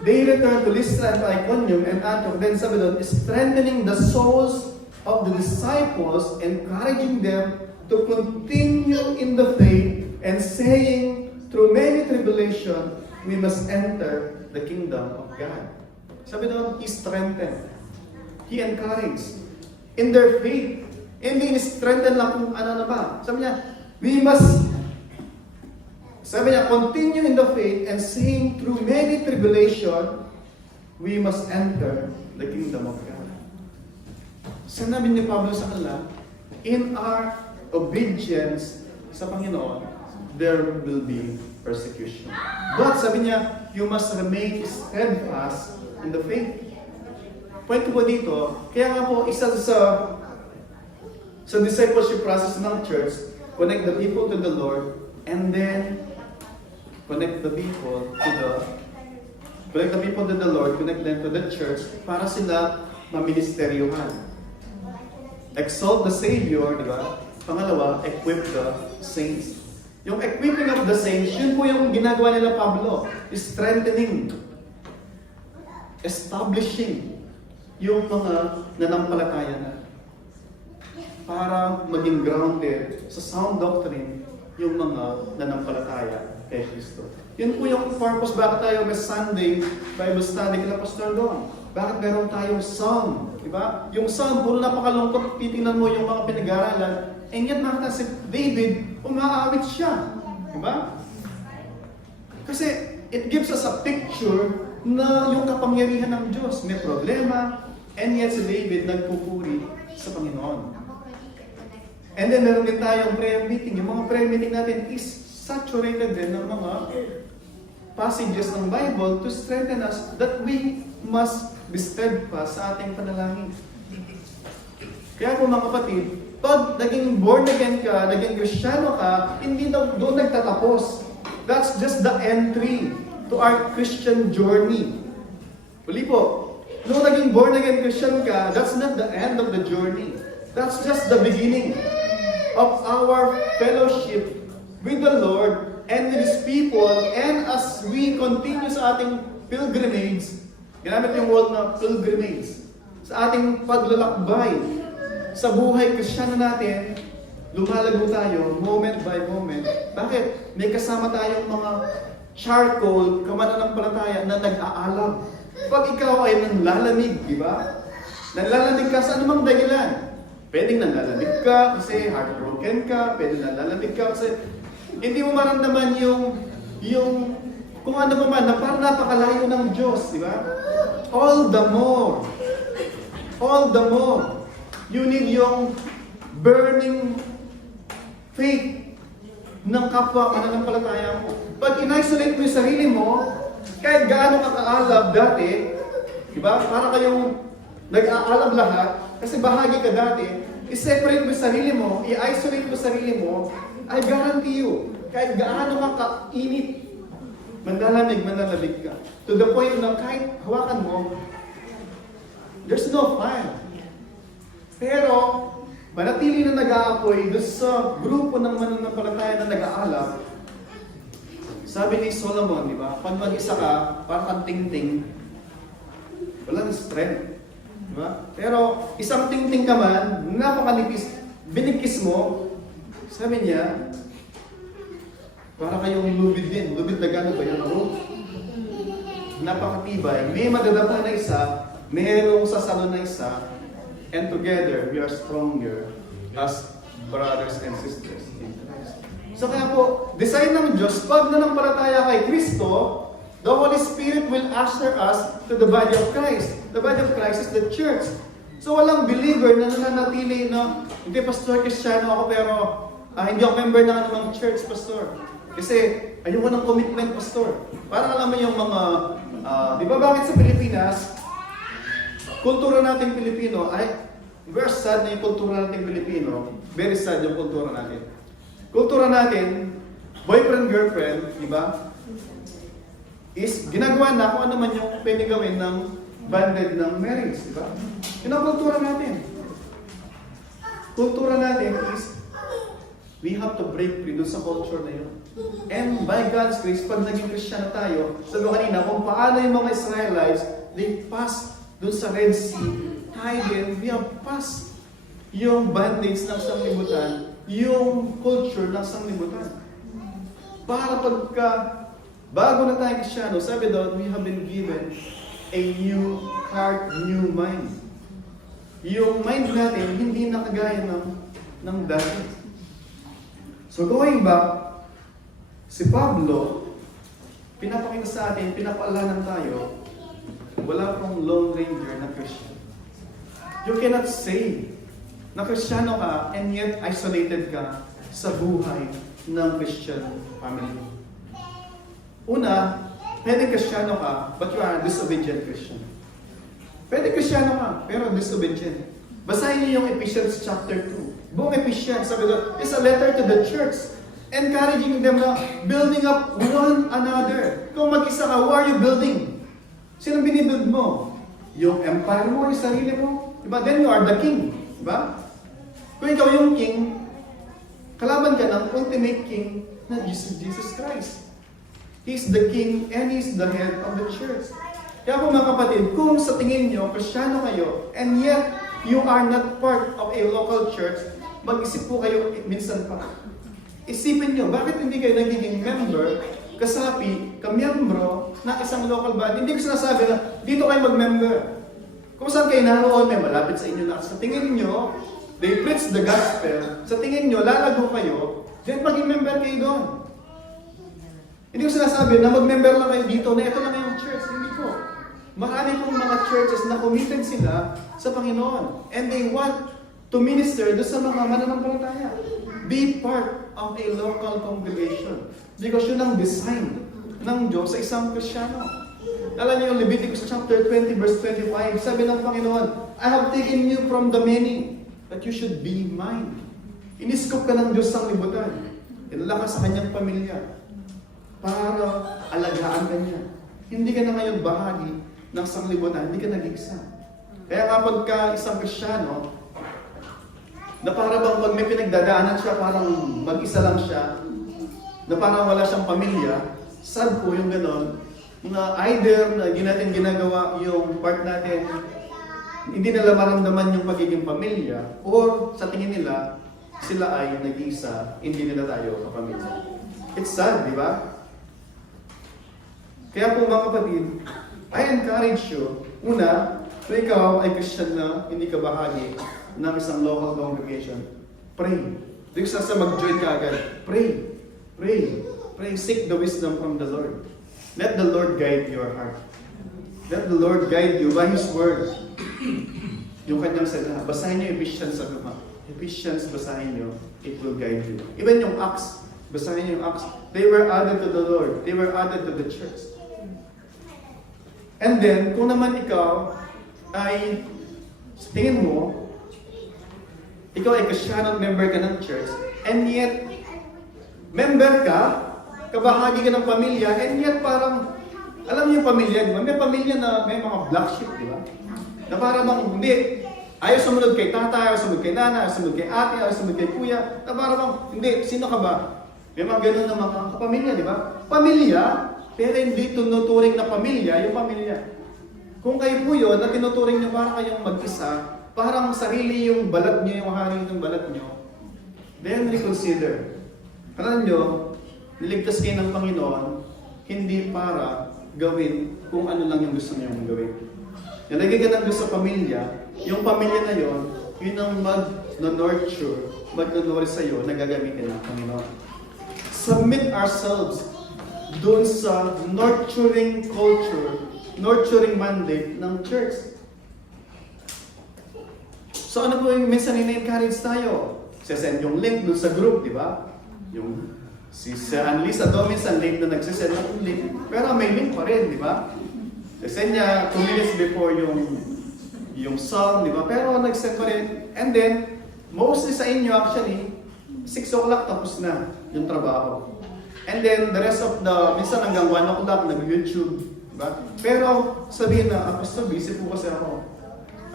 they returned to Lystra and Iconium and Antioch. Then sabi doon, strengthening the souls of the disciples, encouraging them to continue in the faith and saying, through many tribulation, we must enter the kingdom of God. Sabi doon, He strengthened. He encouraged. In their faith. Hindi strengthen lang kung ano na ba. Sabi niya, continue in the faith and saying, through many tribulation, we must enter the kingdom of God. Sinabi ni Pablo sa kanila, in our obedience sa Panginoon, there will be persecution. But sabi niya, you must remain steadfast in the faith. Point ko po dito, kaya nga po isa sa discipleship process ng church, connect the people to the Lord, and then connect the people to the Lord, connect them to the church, para sila maministeriyohan. Exalt the Savior, di ba? Pangalawa, equip the saints. Yung equipping of the saints, yun po yung ginagawa nila Pablo. Strengthening, establishing yung mga nanampalataya na para maging grounded sa sound doctrine yung mga nanampalataya kay Kristo. Yun po yung purpose bakit tayo may Sunday Bible study kila Pastor Don. Bakit meron tayong psalm? Diba? Yung psalm, puro napakalungkot, titingnan mo yung mga pinag-aralan, and yet makita si David, umaawit siya. Diba? Kasi it gives us a picture na yung kapangyarihan ng Diyos. May problema, and yet si David nagpupuri sa Panginoon. And then meron din tayong prayer meeting. Yung mga prayer meeting natin is saturated din ng mga passages ng Bible to strengthen us that we must be steadfast sa ating panalangin. Kaya po mga kapatid, pag naging born again ka, naging Kristiyano ka, hindi na doon nagtatapos. That's just the entry to our Christian journey. Uli po, nung naging born again Christian ka, that's not the end of the journey. That's just the beginning of our fellowship with the Lord and with His people. And as we continue sa ating pilgrimage, ginamit yung word na pilgrimage, sa ating paglalakbay sa buhay Kristiyano natin, lumalago tayo moment by moment. Bakit? May kasama tayong mga charcoal, kamananampalataya na nag-aalab. Pag ikaw ay nanlalamig, di ba? Nanlalamig ka sa anumang dahilan. Pwedeng nanlalamig ka kasi heartbroken ka, pwedeng nanlalamig ka kasi hindi mo maramdaman yung kung ano pa man, na parang napakalayo ng Diyos, di ba? All the more, you need yung burning faith ng kapwa mananampalataya mo. Pag in-isolate mo yung sarili mo, kahit gaano ka kaalab dati, di ba? Para kayong nag-aalab lahat, kasi bahagi ka dati, i-separate mo yung sarili mo, i-isolate mo yung sarili mo, I guarantee you, kahit gaano ka kainit, manlalamig ka. To the point na kahit hawakan mo, there's no fire. Pero, manatili na nag-aapoy doon sa grupo ng mananampalataya na nag-aalab. Sabi ni Solomon, di ba? Pag mag-isa ka, parang kang ting-ting, walang strength. Di ba? Pero, isang ting-ting ka man, napakanipis, binigkis mo, sabi niya, para kayong lubid din. Lubid na gano'n ba yung rope? Napakatibay. May madadapa na isa, mayroong sasalo na isa, and together, we are stronger as brothers and sisters in Christ. So kaya po, design ng Diyos, pag nanampalataya kay Kristo, the Holy Spirit will usher us to the body of Christ. The body of Christ is the church. So walang believer na nananatili na, hindi, pastor, Kristiyano ako, pero hindi ako member ng anumang church, pastor. Kasi ayoko ng commitment, pastor. Parang alam mo yung mga, di ba bakit sa Pilipinas, kultura natin Pilipino, we're sad na yung kultura natin Pilipino, very sad yung kultura natin. Kultura natin, boyfriend, girlfriend, di ba? Is ginagawa na kung ano man yung pwede gawin ng banded ng marriage, di ba? Yun ang kultura natin. Kultura natin is, we have to break free dun sa culture na yun. And by God's grace, pag naging Kristiyano tayo, sabi ko kanina, kung paano yung mga Israelites, they passed dun sa Red Sea, tayo din, we have passed yung bandage ng sanglibutan, yung culture ng sanglibutan. Para pagka, bago na tayo Kristiyano, sabi doon, we have been given a new heart, new mind. Yung mind natin, hindi nakagaya ng dati. So going back, si Pablo, pinapakita sa atin, pinapaalanan tayo, wala pong Lone Ranger na Christian. You cannot say na Kristiyano ka and yet isolated ka sa buhay ng Christian family. Una, pwede Kristiyano ka, but you are a disobedient Christian. Pwede Kristiyano ka, pero disobedient. Basahin niyo yung Ephesians chapter 2. Buong Ephesians, sabi doon, is a letter to the church, encouraging them na building up one another. Kung mag-isa ka, who are you building? Sino binibuild mo? Yung empire mo, yung sarili mo? Diba? Then you are the king. Diba? Kung ikaw yung king, kalaban ka ng ultimate king na Jesus Christ. He's the king and He's the head of the church. Kaya po mga kapatid, kung sa tingin nyo, Kristiyano kayo, and yet you are not part of a local church, mag-isip po kayo minsan pa. Isipin nyo, bakit hindi kayo nagiging member, kasapi, kamiyembro ng isang local body? Hindi ko sinasabi na dito kayo mag-member. Kung saan kayo naroon, may malapit sa inyo na. Sa tingin nyo, they preach the gospel. Sa tingin nyo, lalago kayo, then maging member kayo doon. Hindi ko sinasabi na mag-member lang kayo dito, na ito lang yung church. Hindi ko. Marami pong mga churches na committed sila sa Panginoon. And they want to minister doon sa mga mananampalataya. Be part of a local congregation. Because yun ang design ng Diyos sa isang Kristiyano. Alam niyo yung Leviticus chapter 20 verse 25, sabi ng Panginoon, I have taken you from the many that you should be mine. Iniskop ka ng Diyos ang libutan. Inala ka sa kanyang pamilya para alagaan ka niya. Hindi ka na ngayon bahagi ng sanglibutan, hindi ka nag-isa. Kaya kapag ka isang Kristiyano, na para bang pag may pinagdadaanan siya, parang mag-isa lang siya, na parang wala siyang pamilya, sad po yung gano'n, na either na hindi natin ginagawa yung part natin, hindi nila maramdaman yung pagiging pamilya, or sa tingin nila, sila ay nag-iisa, hindi nila tayo kapamilya. It's sad, di ba? Kaya po mga kapatid, I encourage you, una, kung ikaw ay Christian na hindi ka bahagi ng isang local congregation, pray. Hindi ko sa mag-join ka agad. Pray. Pray. Pray. Seek the wisdom from the Lord. Let the Lord guide your heart. Let the Lord guide you by His Word. Yung kanyang salita. Basahin niyo Ephesians sa luma. Ephesians, basahin niyo. It will guide you. Even yung Acts, basahin niyo yung Acts. They were added to the Lord. They were added to the church. And then, kung naman ikaw ay, tingin mo, ikaw ay Christian member ka ng church, and yet, member ka, kabahagi ka ng pamilya, and yet parang, alam niyo yung pamilya, di ba? May pamilya na may mga black sheep, di ba? Na parang hindi, ayaw sumunod kay tatay, ayaw sumunod kay nana, ayaw sumunod kay ate, ayaw sumunod kay kuya, na parang hindi, sino ka ba? May mga ganun na mga kapamilya, di ba? Pamilya, pero hindi tinuturing na pamilya, yung pamilya. Kung kayo po yun, na tinuturing nyo parang kayong mag-isa, parang sarili yung balat nyo, yung hari yung balat nyo, then reconsider. Alam nyo, niligtas kayo ng Panginoon, hindi para gawin kung ano lang yung gusto nyo gawin. Nalagay ka ng gusto sa pamilya, yung pamilya na yon, yun ang mag-nurture, mag-nurture sa'yo na gagamitin ng Panginoon. Submit ourselves doon sa nurturing culture, nurturing mandate ng church. So ano po yung minsan ina-encourage tayo? Sesend yung link doon sa group, di ba? Yung si Annalisa daw minsan late na nagsisend ng link, pero may link pa rin, di ba? Sesend niya 2 minutes before yung song, di ba? Pero nagsend pa rin. And then, mostly sa inyo actually, 6 o'clock tapos na yung trabaho. And then, the rest of the, minsan hanggang 1 o'clock, nag-YouTube. Diba? Pero, sabihin na, Pastor, busy po kasi ako.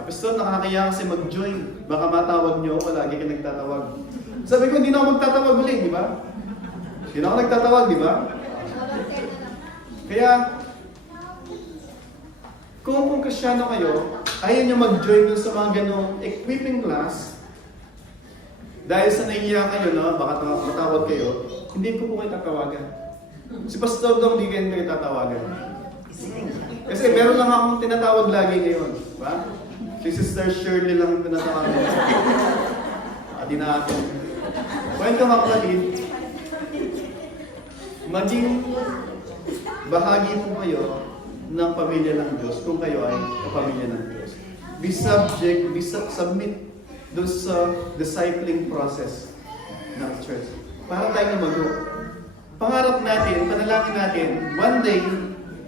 Pastor, nakakaya kasi mag-join. Baka matawag niyo ako, lagi ka nagtatawag. Sabi ko, hindi na ako magtatawag ulit, di ba? Hindi na ako nagtatawag, di ba? Kaya, kung Kristiyano kayo, ayaw niyo mag-join dun sa mga ganong equipping class, dahil sa naiiyak kayo, no? Baka matawag kayo, hindi ko po kayo tatawagan. Si Pastor Dong, hindi kayo tatawagan. Kasi meron lang akong tinatawag lagi ngayon. Diba? Si Sister Shirley lang yung tinatawag. Adi natin. Kwento mga kapatid, maging bahagi po kayo ng pamilya ng Diyos kung kayo ay kapamilya ng Diyos. Submit doon sa discipling process ng church. Para tayo na mag-grow. Pangarap natin, panalangin natin, one day,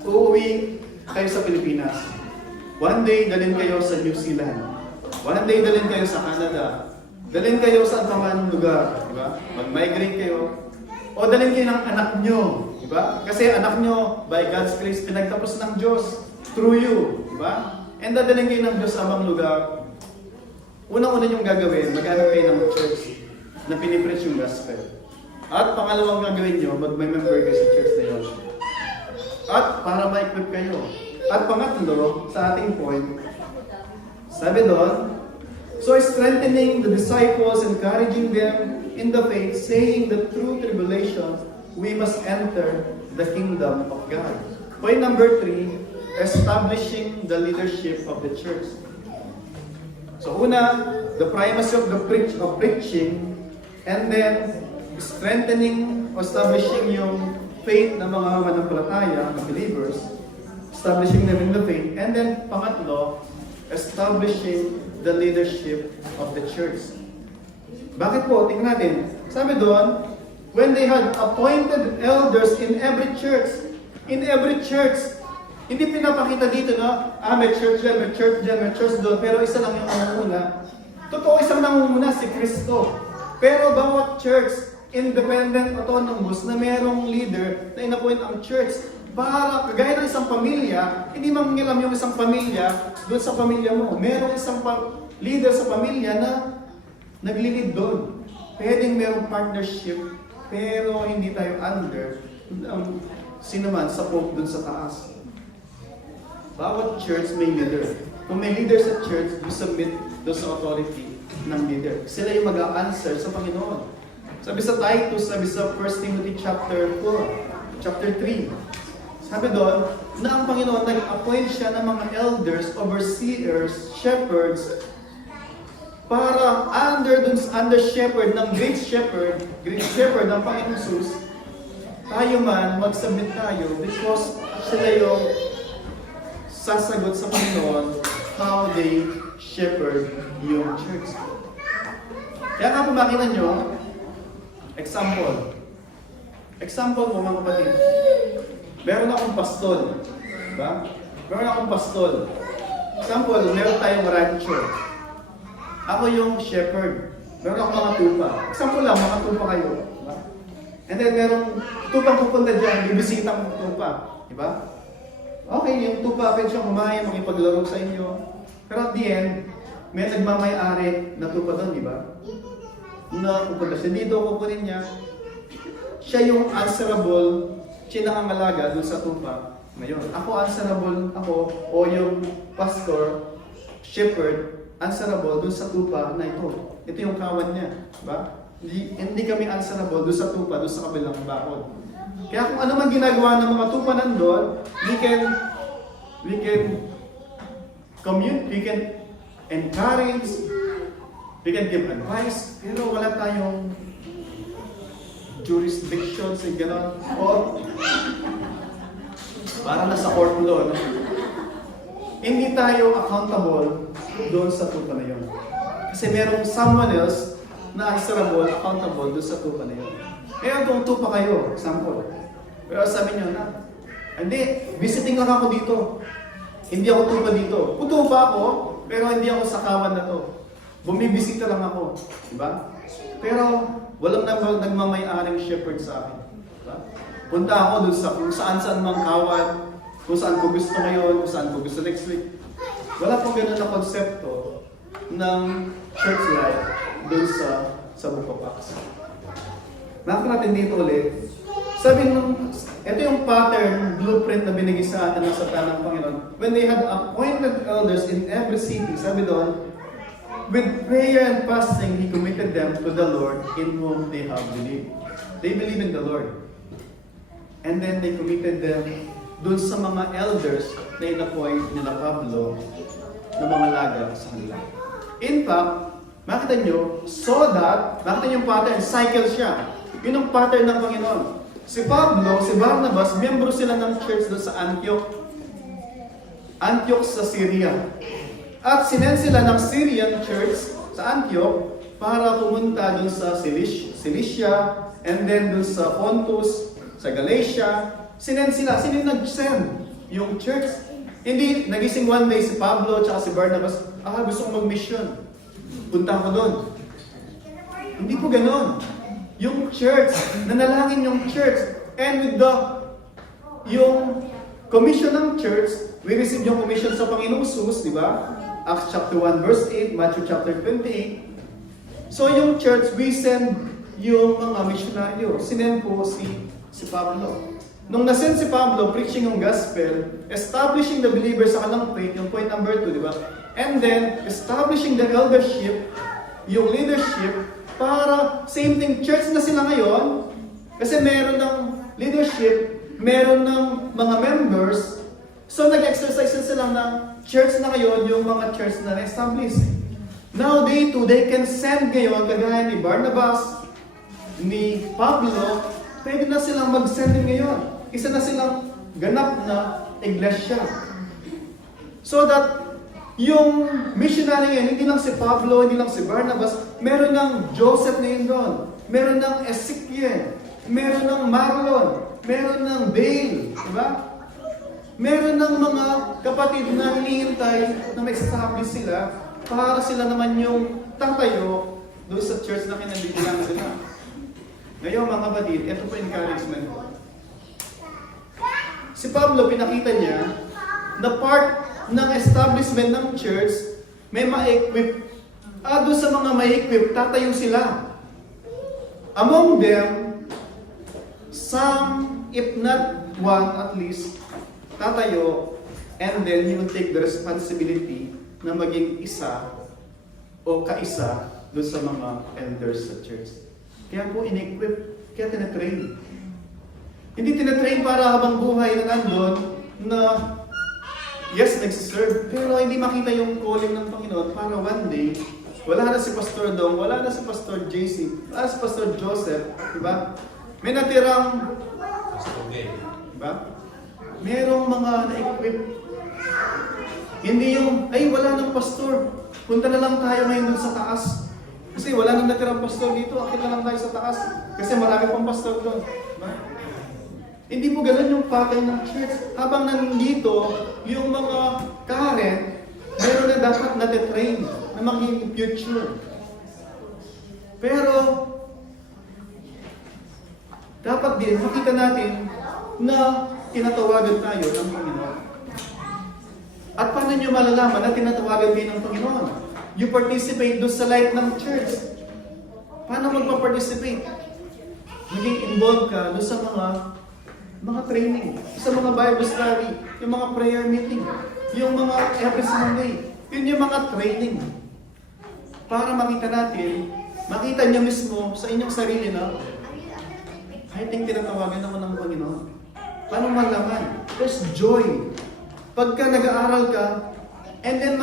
uuwi kayo sa Pilipinas. One day, dalhin kayo sa New Zealand. One day, dalhin kayo sa Canada. Dalhin kayo sa anumang lugar. Diba? Mag-migrate kayo. O dalhin kayo ng anak nyo. Diba? Kasi anak nyo, by God's grace, pinagtapos ng Diyos through you. Diba? And dadalhin kayo ng Diyos sa amang lugar. Unang-una yung gagawin, mag-hanap kayo ng church na pinipreach yung gospel. At pangalawang gagawin nyo, mag-member kayo sa church na yun. At para ma-equip kayo. At pangatlo, sa ating point, sabi doon, so strengthening the disciples, encouraging them in the faith, saying that through tribulation, we must enter the kingdom of God. Point number 3, establishing the leadership of the church. So una, the primacy of the preaching, and then strengthening, establishing yung faith ng mga manampalataya, ng believers, establishing them in the faith, and then pangatlo, establishing the leadership of the church. Bakit po? Tingnan natin. Sabi doon, when they had appointed elders in every church, hindi pinapakita dito, no? May church dyan, may church dyan, may church doon, pero isa lang yung una. Totoo, isang nangunguna si Kristo. Pero bawat church, independent, autonomous, na merong leader na inappoint ang church para, kagaya ng isang pamilya, hindi mangingilam yung isang pamilya doon sa pamilya mo. Merong isang leader sa pamilya na naglilid doon. Pwedeng merong partnership, pero hindi tayo under sino man sa Pope doon sa taas. Bawat church may leader. Kung may leader sa church, you submit doon sa authority ng leader. Sila yung mag-a-answer sa Panginoon. Sabi sa Titus, sabi sa 1 Timothy chapter 4, chapter 3, sabi doon, na ang Panginoon nag-appoint siya ng mga elders, overseers, shepherds, para under shepherd ng great shepherd ng Panginoon Jesus, tayo man, mag-submit tayo because sila yung sasagot sa Panginoon how they shepherd yung church. Kaya nga kung makita nyo, example po mga kapatid, meron akong pastol, diba? Meron akong pastol. Example, meron tayong rancho. Ako yung shepherd. Meron akong mga tupa. Example lang, mga tupa kayo. Diba? And then merong tupang pupunta dyan, bibisita mong tupa. Diba? Okay, yung tupa pwede siyang kumain, makipaglaro sa inyo. Pero at the end, may nagmamay-ari na tupa doon, di ba? Na pupunta siya dito, kukunin niya. Siya yung answerable, siya nakangalaga doon sa tupa. Ngayon, ako answerable ako, o yung pastor, shepherd, answerable doon sa tupa na ito. Ito yung kawan niya, di ba? Hindi kami answerable doon sa tupa, doon sa kabilang bakod. Kaya kung ano man ginagawa ng mga tupa nandun, we can commute, we can encourage, we can give advice, pero wala tayong jurisdictions and gano'n. Or para nasa court law, no? Hindi tayo accountable doon sa tupa na yun. Kasi merong someone else na accountable doon sa tupa na yun. Kaya kung tupa kayo, example, pero sabi nyo na, hindi, visiting lang ako dito. Hindi ako tupa dito. Tupa ako, pero hindi ako sa kawan na to. Bumibisita lang ako. Diba? Pero walang nagmamay-aring shepherd sa akin. Diba? Punta ako dun sa kung saan mang kawan, kung saan ko gusto ngayon, kung saan ko gusto next week. Wala pong ganun na konsepto ng church life dun sa Book of Acts. Nakita natin dito ulit. Sabi nung, ito yung pattern, blueprint na binigay sa atin ng Satan ng Panginoon. When they had appointed elders in every city, sabi doon, with prayer and fasting, He committed them to the Lord in whom they have believed. They believe in the Lord. And then they committed them doon sa mga elders na in-appoint nila Pablo na mga laga sa kanila. In fact, makita nyo, so that, makita nyo yung pattern, cycle siya. Yun ang pattern ng Panginoon. Si Pablo, si Barnabas, miyembro sila ng church doon sa Antioch. Antioch sa Syria. At sinend sila ng Syrian church sa Antioch para pumunta doon sa Cilicia, and then doon sa Pontus, sa Galatia. Sinend sila. Sino yung nag-send? Yung church. Hindi, nagising one day si Pablo at si Barnabas, gusto kong mag-mission. Punta ko doon. Hindi po ganon. Yung church, nanalangin yung church. And with yung commission ng church, we receive yung commission sa Panginoong Jesus, di ba? Acts chapter 1 verse 8, Matthew chapter 28. So yung church, we send yung mga missionaryo. Sinend po si Pablo. Nung nasend si Pablo, preaching yung gospel, establishing the believers sa kanilang faith, yung point number 2, di ba? And then, establishing the eldership, yung leadership, para same thing, church na sila ngayon, kasi meron ng leadership, meron ng mga members, so nag-exercise na sila ng church na ngayon, yung mga church na na-establish. Now they too, they can send ngayon, kagaya ni Barnabas, ni Pablo, pwede na silang mag-send ngayon. Isa na silang ganap na iglesia. So that yung missionary ngayon, hindi lang si Pablo, hindi lang si Barnabas, meron ng Joseph na yun doon, meron ng Ezekiel, meron ng Marlon, meron ng Dale, di ba? Meron ng mga kapatid na hinihintay na ma-establish sila para sila naman yung tatayo doon sa church na kinabigyan sila. Ngayon mga kapatid, ito po encouragement ko. Si Pablo, pinakita niya na part ng establishment ng church, may ma-equip. Doon sa mga ma-equip, tatayo sila. Among them, some, if not one at least, tatayo, and then he will take the responsibility na maging isa o kaisa doon sa mga elders sa church. Kaya po in-equip, kaya tinatrain. Hindi tinatrain para habang buhay na nandun na yes, nagsiserve, pero hindi makita yung calling ng Panginoon para one day, wala na si Pastor Dong, wala na si Pastor JC, wala na si Pastor Joseph, diba? May natirang, diba? Merong mga na-equip. Hindi yung, ay wala nang pastor, punta na lang tayo ngayon dun sa taas. Kasi wala nang natirang pastor dito, akit na lang tayo sa taas. Kasi marami pang pastor doon. Diba? Hindi po ganun yung pakay ng church. Habang nandito, yung mga current, meron na dapat natitrain na maging future. Pero, dapat din makita natin na tinatawagan tayo ng Panginoon. At paano nyo malalaman na tinatawagan din ng Panginoon? You participate doon sa life ng church. Paano magpa-participate? Maging involved ka doon sa mga training, sa mga Bible study, yung mga prayer meeting, yung mga every Sunday. Yun yung mga training. Para makita natin, makita nyo mismo sa inyong sarili na, I think tinatawagan naman ng Panginoon. Paano malaman? There's joy. Pagka nag-aaral ka, and then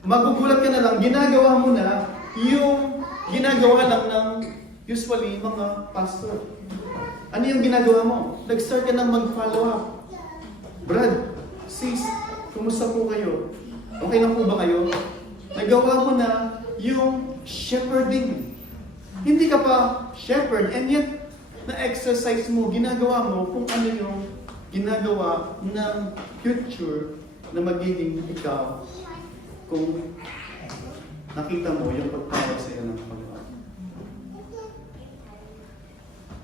magugulat ka na lang, ginagawa mo na yung ginagawa lang ng usually mga pastor. Ano yung ginagawa mo? Nag-start ka ng mag-follow up. Brad, sis, kumusta po kayo? Okay lang po ba kayo? Nagawa mo na yung shepherding. Hindi ka pa shepherd, and yet na-exercise mo, ginagawa mo kung ano yung ginagawa ng future na magiging ikaw kung nakita mo yung pagtawag sa iyo ng Panginoon.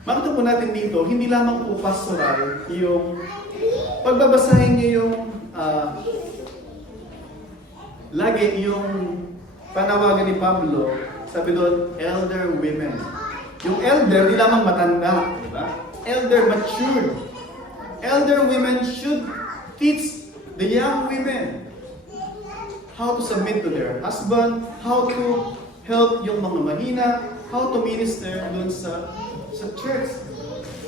Makita po natin dito, hindi lamang po pastoral yung pagbabasahin niyo yung lagi yung panawagan ni Pablo, sabi doon, elder women. Yung elder, di lamang matanda, di ba? Elder mature. Elder women should teach the young women how to submit to their husband, how to help yung mga mahina, how to minister doon sa church.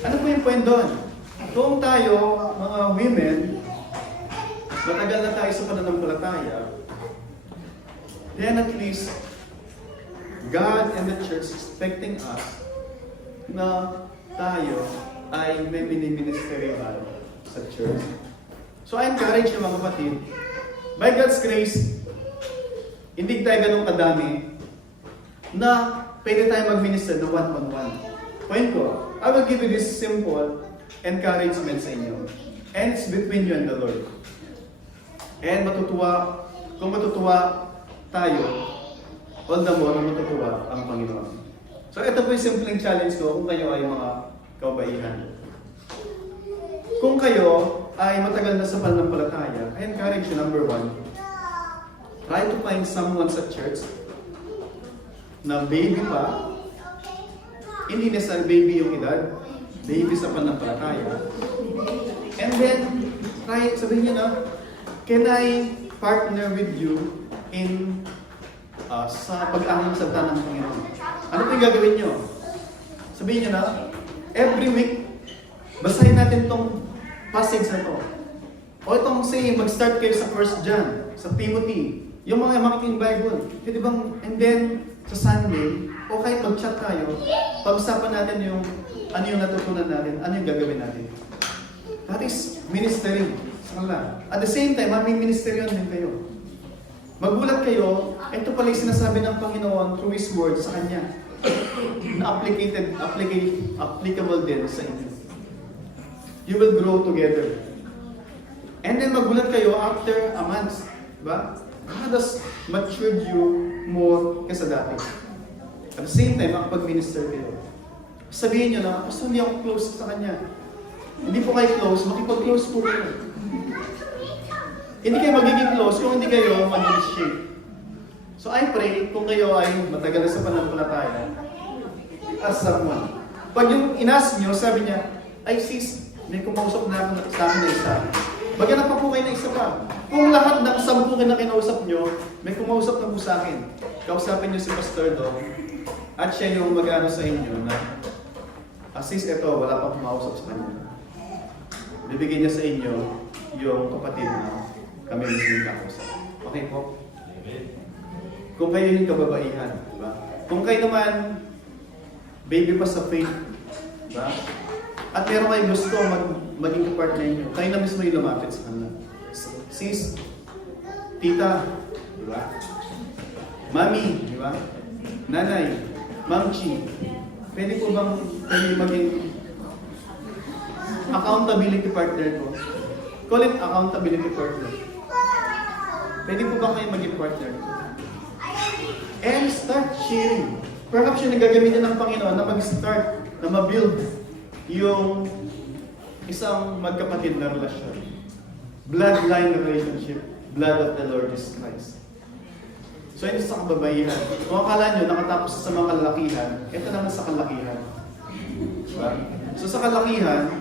Ano po yung point doon? Kung tayo, mga women, matagal na tayo sa pananampalataya, then at least, God and the church expecting us na tayo ay may mini-ministerial sa church. So I encourage you mga kapatid, by God's grace, hindi tayo ganun kadami na pwede tayo mag-minister na one-on-one. Point ko, I will give you this simple encouragement sa inyo. And it's between you and the Lord. And kung matutuwa tayo, all the more na matutuwa ang Panginoon. So ito po yung simpleng challenge ko kung kayo ay mga kabaihan. Kung kayo ay matagal na sa pananampalataya, I encourage you, number one, try to find someone sa church na baby pa, hindi necessarily baby yung edad, baby sa pananampalataya. And then, sabihin niyo na, can I partner with you in sa pag-ahon sa salita ng Panginoon? Ano po yung gagawin nyo? Sabihin niyo na, every week, basahin natin tong passage na to. O itong saying, mag-start kayo sa 1 John, sa Timothy, yung mga makiking Bible. Pwede bang, and then, sa Sunday, o kahit mag-chat tayo, pag-usapan natin yung ano yung natutunan natin, ano yung gagawin natin. That is ministering sa kanila. At the same time, may ministerial din kayo. Magulat kayo, ito pala yung sinasabi ng Panginoon through His Word sa Kanya. Na applicable din sa inyo. You will grow together. And then magulat kayo after a month. Diba? God has matured you more kaysa dati. At the same time, makapag-minister kayo. Sabihin nyo na, basta hindi ako close sa Kanya. Hindi po kayo close, makipag-close po kayo. Hindi kayo magiging close kung hindi kayo mag-initiate. So I pray, kung kayo ay matagal na sa pananampalataya, as someone. Pag yung inas nyo, sabi niya, ay sis, may kumausap na ako sa akin na isa. Bagyan na pa po kayo na isa pa. Kung lahat ng 10 na kinausap nyo, may kumausap na po sa akin. Kausapin nyo si Pastor Dong, at siya yung mag-ano sa inyo na, sis, eto, wala pang kumausap sa kanya. Bibigyan niya sa inyo yung kapatid na kami mismo yung kausap. Okay po? Kung kayo yung kababaihan, diba? Kung kayo naman, baby pa sa faith, diba? At meron kayo gusto maging kapartner niyo, kayo na mismo yung lumapit sa kanila. Sis, tita, diba? Mami, diba? Nanay, Mamchi, pwede po bang kayo maging accountability partner ko? Call it accountability partner. Pwede po bang kayo maging partner ko? And start sharing. Perhaps yung nagagamitin ng Panginoon na mag-start, na ma-build yung isang magkapatid na relasyon. Bloodline relationship, blood of the Lord Jesus Christ. So ito sa kababaihan. Kung akala nyo nakatapos sa mga kalakihan, ito naman sa kalakihan. Diba? So sa kalakihan,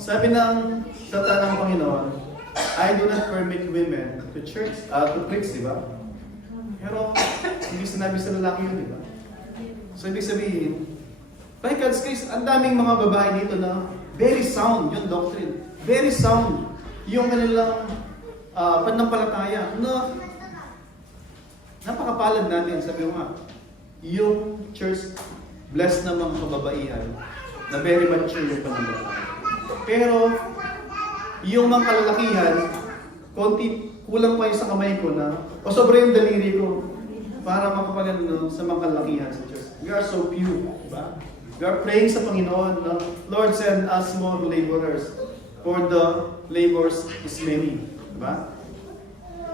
sabi ng salita ng Panginoon, I do not permit women to church, to preach, di ba? Pero hindi sinabi sa lalaki yun, di ba? So ibig sabihin, by God's grace, ang daming mga babae dito na very sound yung doctrine. Very sound yung kanilang pananampalataya na napakapalad natin, sabi ko nga, yung church blessed na mga kababaihan na very mature yung pananampalataya. Pero yung mga kalalakihan, kulang pa yung sa kamay ko na, o sobra yung daliri ko para makapagano sa mga kalalakihan sa church. We are so few, diba? We are praying sa Panginoon na, Lord, send us more laborers, for the labors is many. Diba?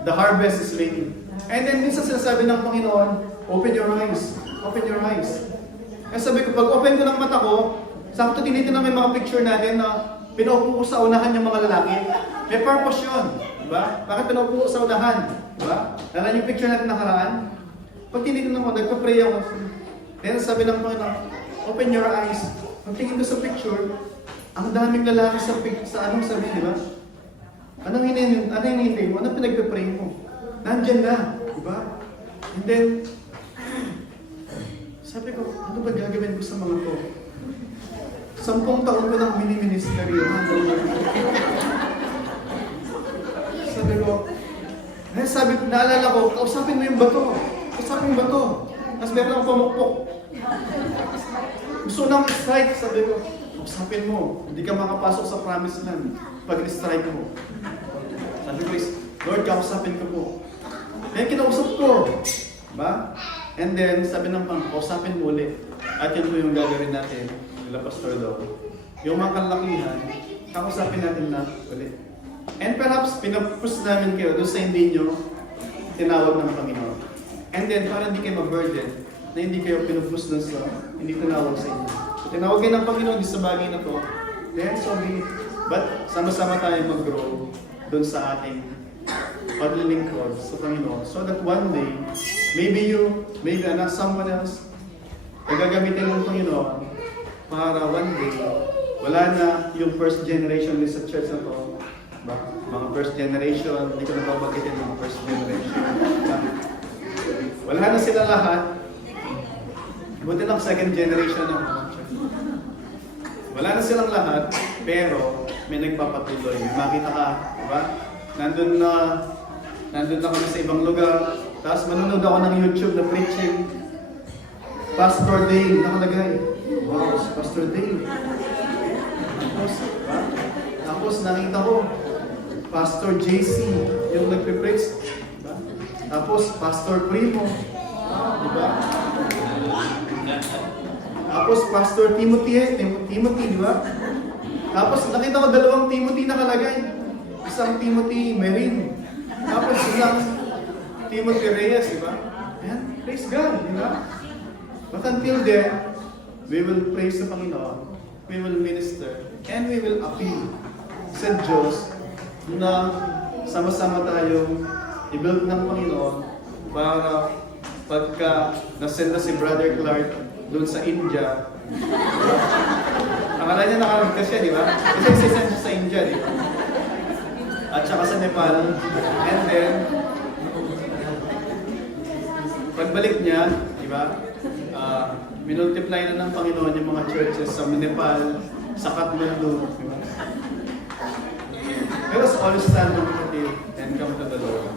The harvest is many. And then minsan sinasabi ng Panginoon, open your eyes. Open your eyes. Kaya sabi ko, pag open ko ng mata ko, sakto tinitin na may mga picture natin na pinaupo ko sa unahan yung mga lalaki. May purpose yun. Diba? Bakit pinaupo ko sa unahan? Diba? Nalan yung picture natin nakaraan. Pag tinitin ako, nagpa-pray ako. Then sabi ng Panginoon, open your eyes. Pag tingin ko sa picture, ang daming lalaki sa anong sabi, di ba? Anong hinihintay mo? Anong pinagpe-pray mo? Nandyan na, di ba? And then, sabi ko, ano ba gagawin ko sa mga to? 10 taon ko nang mini-ministry. Sabi ko, naalala ko, kausapin mo yung bato. Kausapin mo yung bato. Tapos meron akong pamukpok. Gusto nang strike, sabi ko, kausapin mo. Hindi ka makapasok sa promised land pag strike mo. Sabi ko, Lord, kausapin ko po. Kaya kinausap ko. Diba? And then, sabi ng Panginoon, kausapin mo ulit. At yun po yung gagawin natin, nila Pastor Dog. Yung mga kalakihan, kausapin natin na ulit. And perhaps, pinapus namin kayo doon sa hindi nyo tinawag ng Panginoon. And then, para hindi kayo ma-burden, na hindi kayo pinupus doon sa hindi tinawag sa inyo. So, tinawag kayo ng Panginoon sa bagay na to, then so be it. But, sama-sama tayo mag-grow doon sa ating paglilingkod sa Panginoon. So that one day, maybe you, maybe someone else, nagagamitin ng Panginoon para one day, wala na yung first generation din sa church na to. Mga first generation, hindi ko na babagitin mga first generation. Wala na sila lahat. Buti lang second generation ng mga church. Wala na silang lahat, pero may nagpapatuloy. Makita ka, diba? Nandun na kami sa ibang lugar. Tapos manunod ako ng YouTube na preaching. Pastor Dale, nakalagay. Wow, Pastor Dale. Tapos nakita ko, Pastor JC, yung nagpe-preach. Diba? Tapos Pastor Primo. Diba? Tapos Pastor Timothy, di ba? Tapos nakita ko 2 Timothy nakalagay. Isang Timothy Merin. Tapos silang Timothy Reyes, di ba? Ayan, praise God, di ba? But until then, we will praise the Panginoon, we will minister, and we will appeal sa Diyos na sama-sama tayong i-build ng Panginoon para pagka nasend na si Brother Clark doon sa India, akala niya nakaligtas siya, di ba? Kasi sisend siya sa India, di ba? At saka sa Nepal. And then, pagbalik niya, di ba? Minultiply na ng Panginoon yung mga churches sa Nepal, sa Kathmandu, di ba? Let us all stand on the feet and come to the Lord.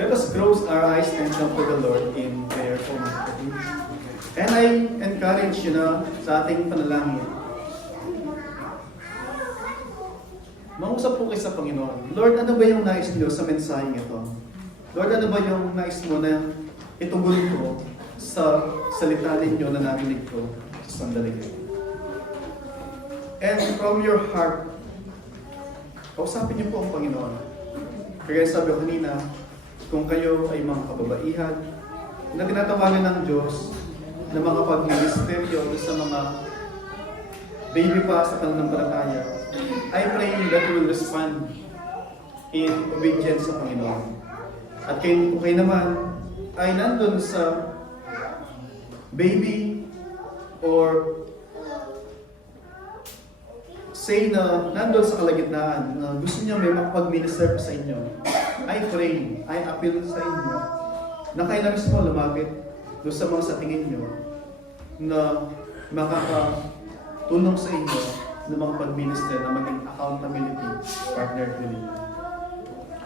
Let us close our eyes and come to the Lord in prayer for me. And I encourage you na sa ating panalangin. Mausap po kayo sa Panginoon. Lord, ano ba yung nais niyo sa mensaheng ito? Lord, ano ba yung nais mo na itugol ko sa salita ninyo na narinig ko sa sandali ito? And from your heart, kausapin niyo po ang Panginoon. Kaya sabi ko kanina, kung kayo ay mga kababaihan na tinatawagan ng Diyos na mga pag-ministeryo sa mga baby pa sa pananampalataya, I pray that you will respond in obedience sa Panginoon. At kung kayo naman ay nandun sa baby or say na nandun sa kalagitnaan na gusto niyo may makapag-minister sa inyo, I pray, I appeal sa inyo na kayo na mismo lumapit doon sa mga sa tingin nyo na makakatulong sa inyo na mga pag-minister na maging accountability partner to you.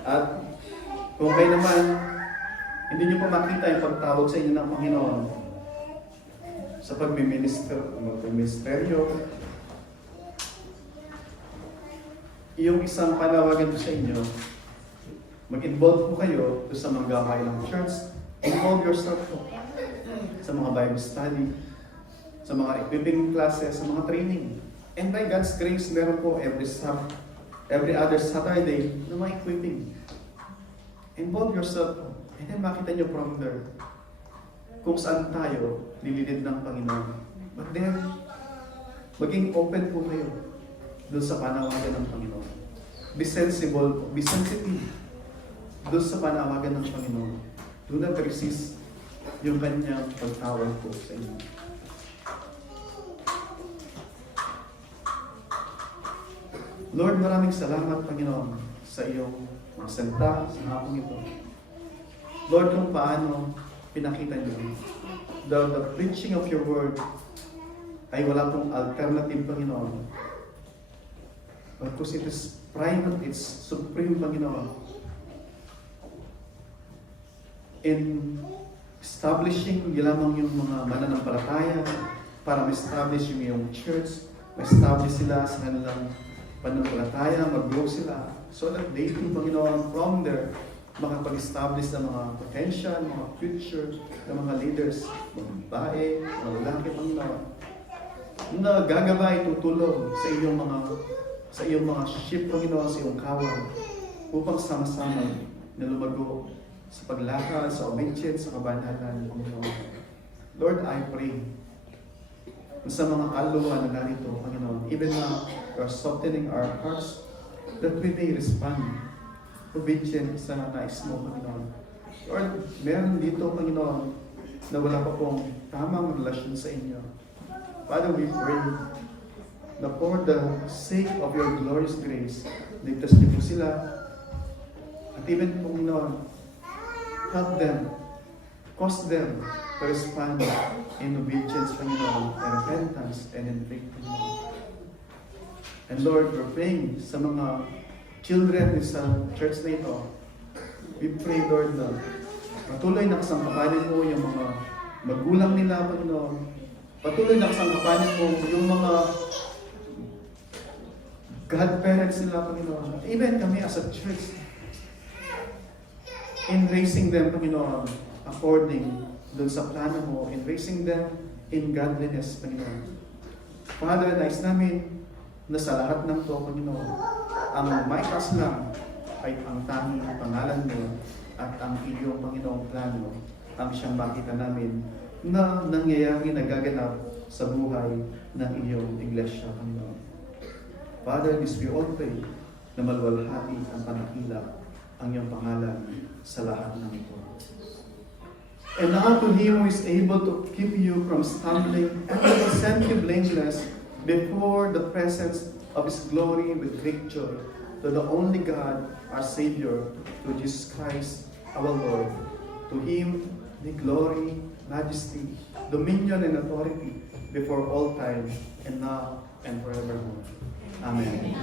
At kung kayo naman hindi nyo pa makita yung pagtawag sa inyo ng Panginoon sa pag-ministeryo, yung isang panawagan ko sa inyo, mag-involve po kayo sa mga gawain ng church. Involve yourself po sa mga Bible study, sa mga equipping classes, sa mga training. And by God's grace, meron po every other Saturday na mga equipping. Involve yourself po. And then makita nyo from there kung saan tayo nililid ng Panginoon. But then, maging open po kayo doon sa panawagan ng Panginoon. Be sensible, be sensitive doon sa panawagan ng Panginoon. Do not resist yung kanyang pagtawag po sa inyo. Lord, maraming salamat, Panginoon, sa iyong mga salita sa hapong ito. Lord, kung paano pinakita niyo, the preaching of your word ay wala pong alternative, Panginoon. Because it is private, it's supreme, Panginoon. In establishing hindi lamang yung mga mananampalataya para ma-establish yung iyong church, ma-establish sila sa kanilang pananampalataya, mag-grow sila so that they too, Panginoon, from there, makapag-establish ng mga potential, mga future, ng mga leaders, mga babae, mga lalaki, Panginoon, na gagabay, tutulong sa iyong mga ship, Panginoon, sa iyong kawal, upang sama-sama na lumago sa paglakad, sa obedience, sa kabanalan, Panginoon. Lord, I pray sa mga kaluluwa na narito, Panginoon, even now, you are softening our hearts that we may respond obedient sa nais mo, Panginoon. Lord, meron dito, Panginoon, na wala pa pong tamang relasyon sa inyo. Father, we pray na for the sake of your glorious grace, ligtas niyo po sila. At even, Panginoon, help them, cause them to respond in obedience, Panginoon, and repentance, and in faith, Panginoon. And Lord, we're praying sa mga children sa church na ito. We pray, Lord, na patuloy na kasangkapanin mo yung mga magulang nila, Panginoon. Patuloy na kasangkapanin mo yung mga godparents nila, Panginoon. Even kami as a church, in raising them, Panginoon, according dun sa plano mo, in raising them in godliness, Panginoon. Father, nais namin na sa lahat ng to, Panginoon, ang maitas lang ay ang tanging pangalan mo at ang iyong Panginoong plano ang siyang makita namin na nangyayari, nagaganap sa buhay ng iyong iglesia, Panginoon. Father, this we all pray na malwalhati ang panakilap ang iyong pangalan sa lahat ng ito. And now to Him who is able to keep you from stumbling and to present you blameless before the presence of His glory with great joy, to the only God, our Savior, to Jesus Christ, our Lord. To Him the glory, majesty, dominion, and authority before all time, and now and forevermore. Amen.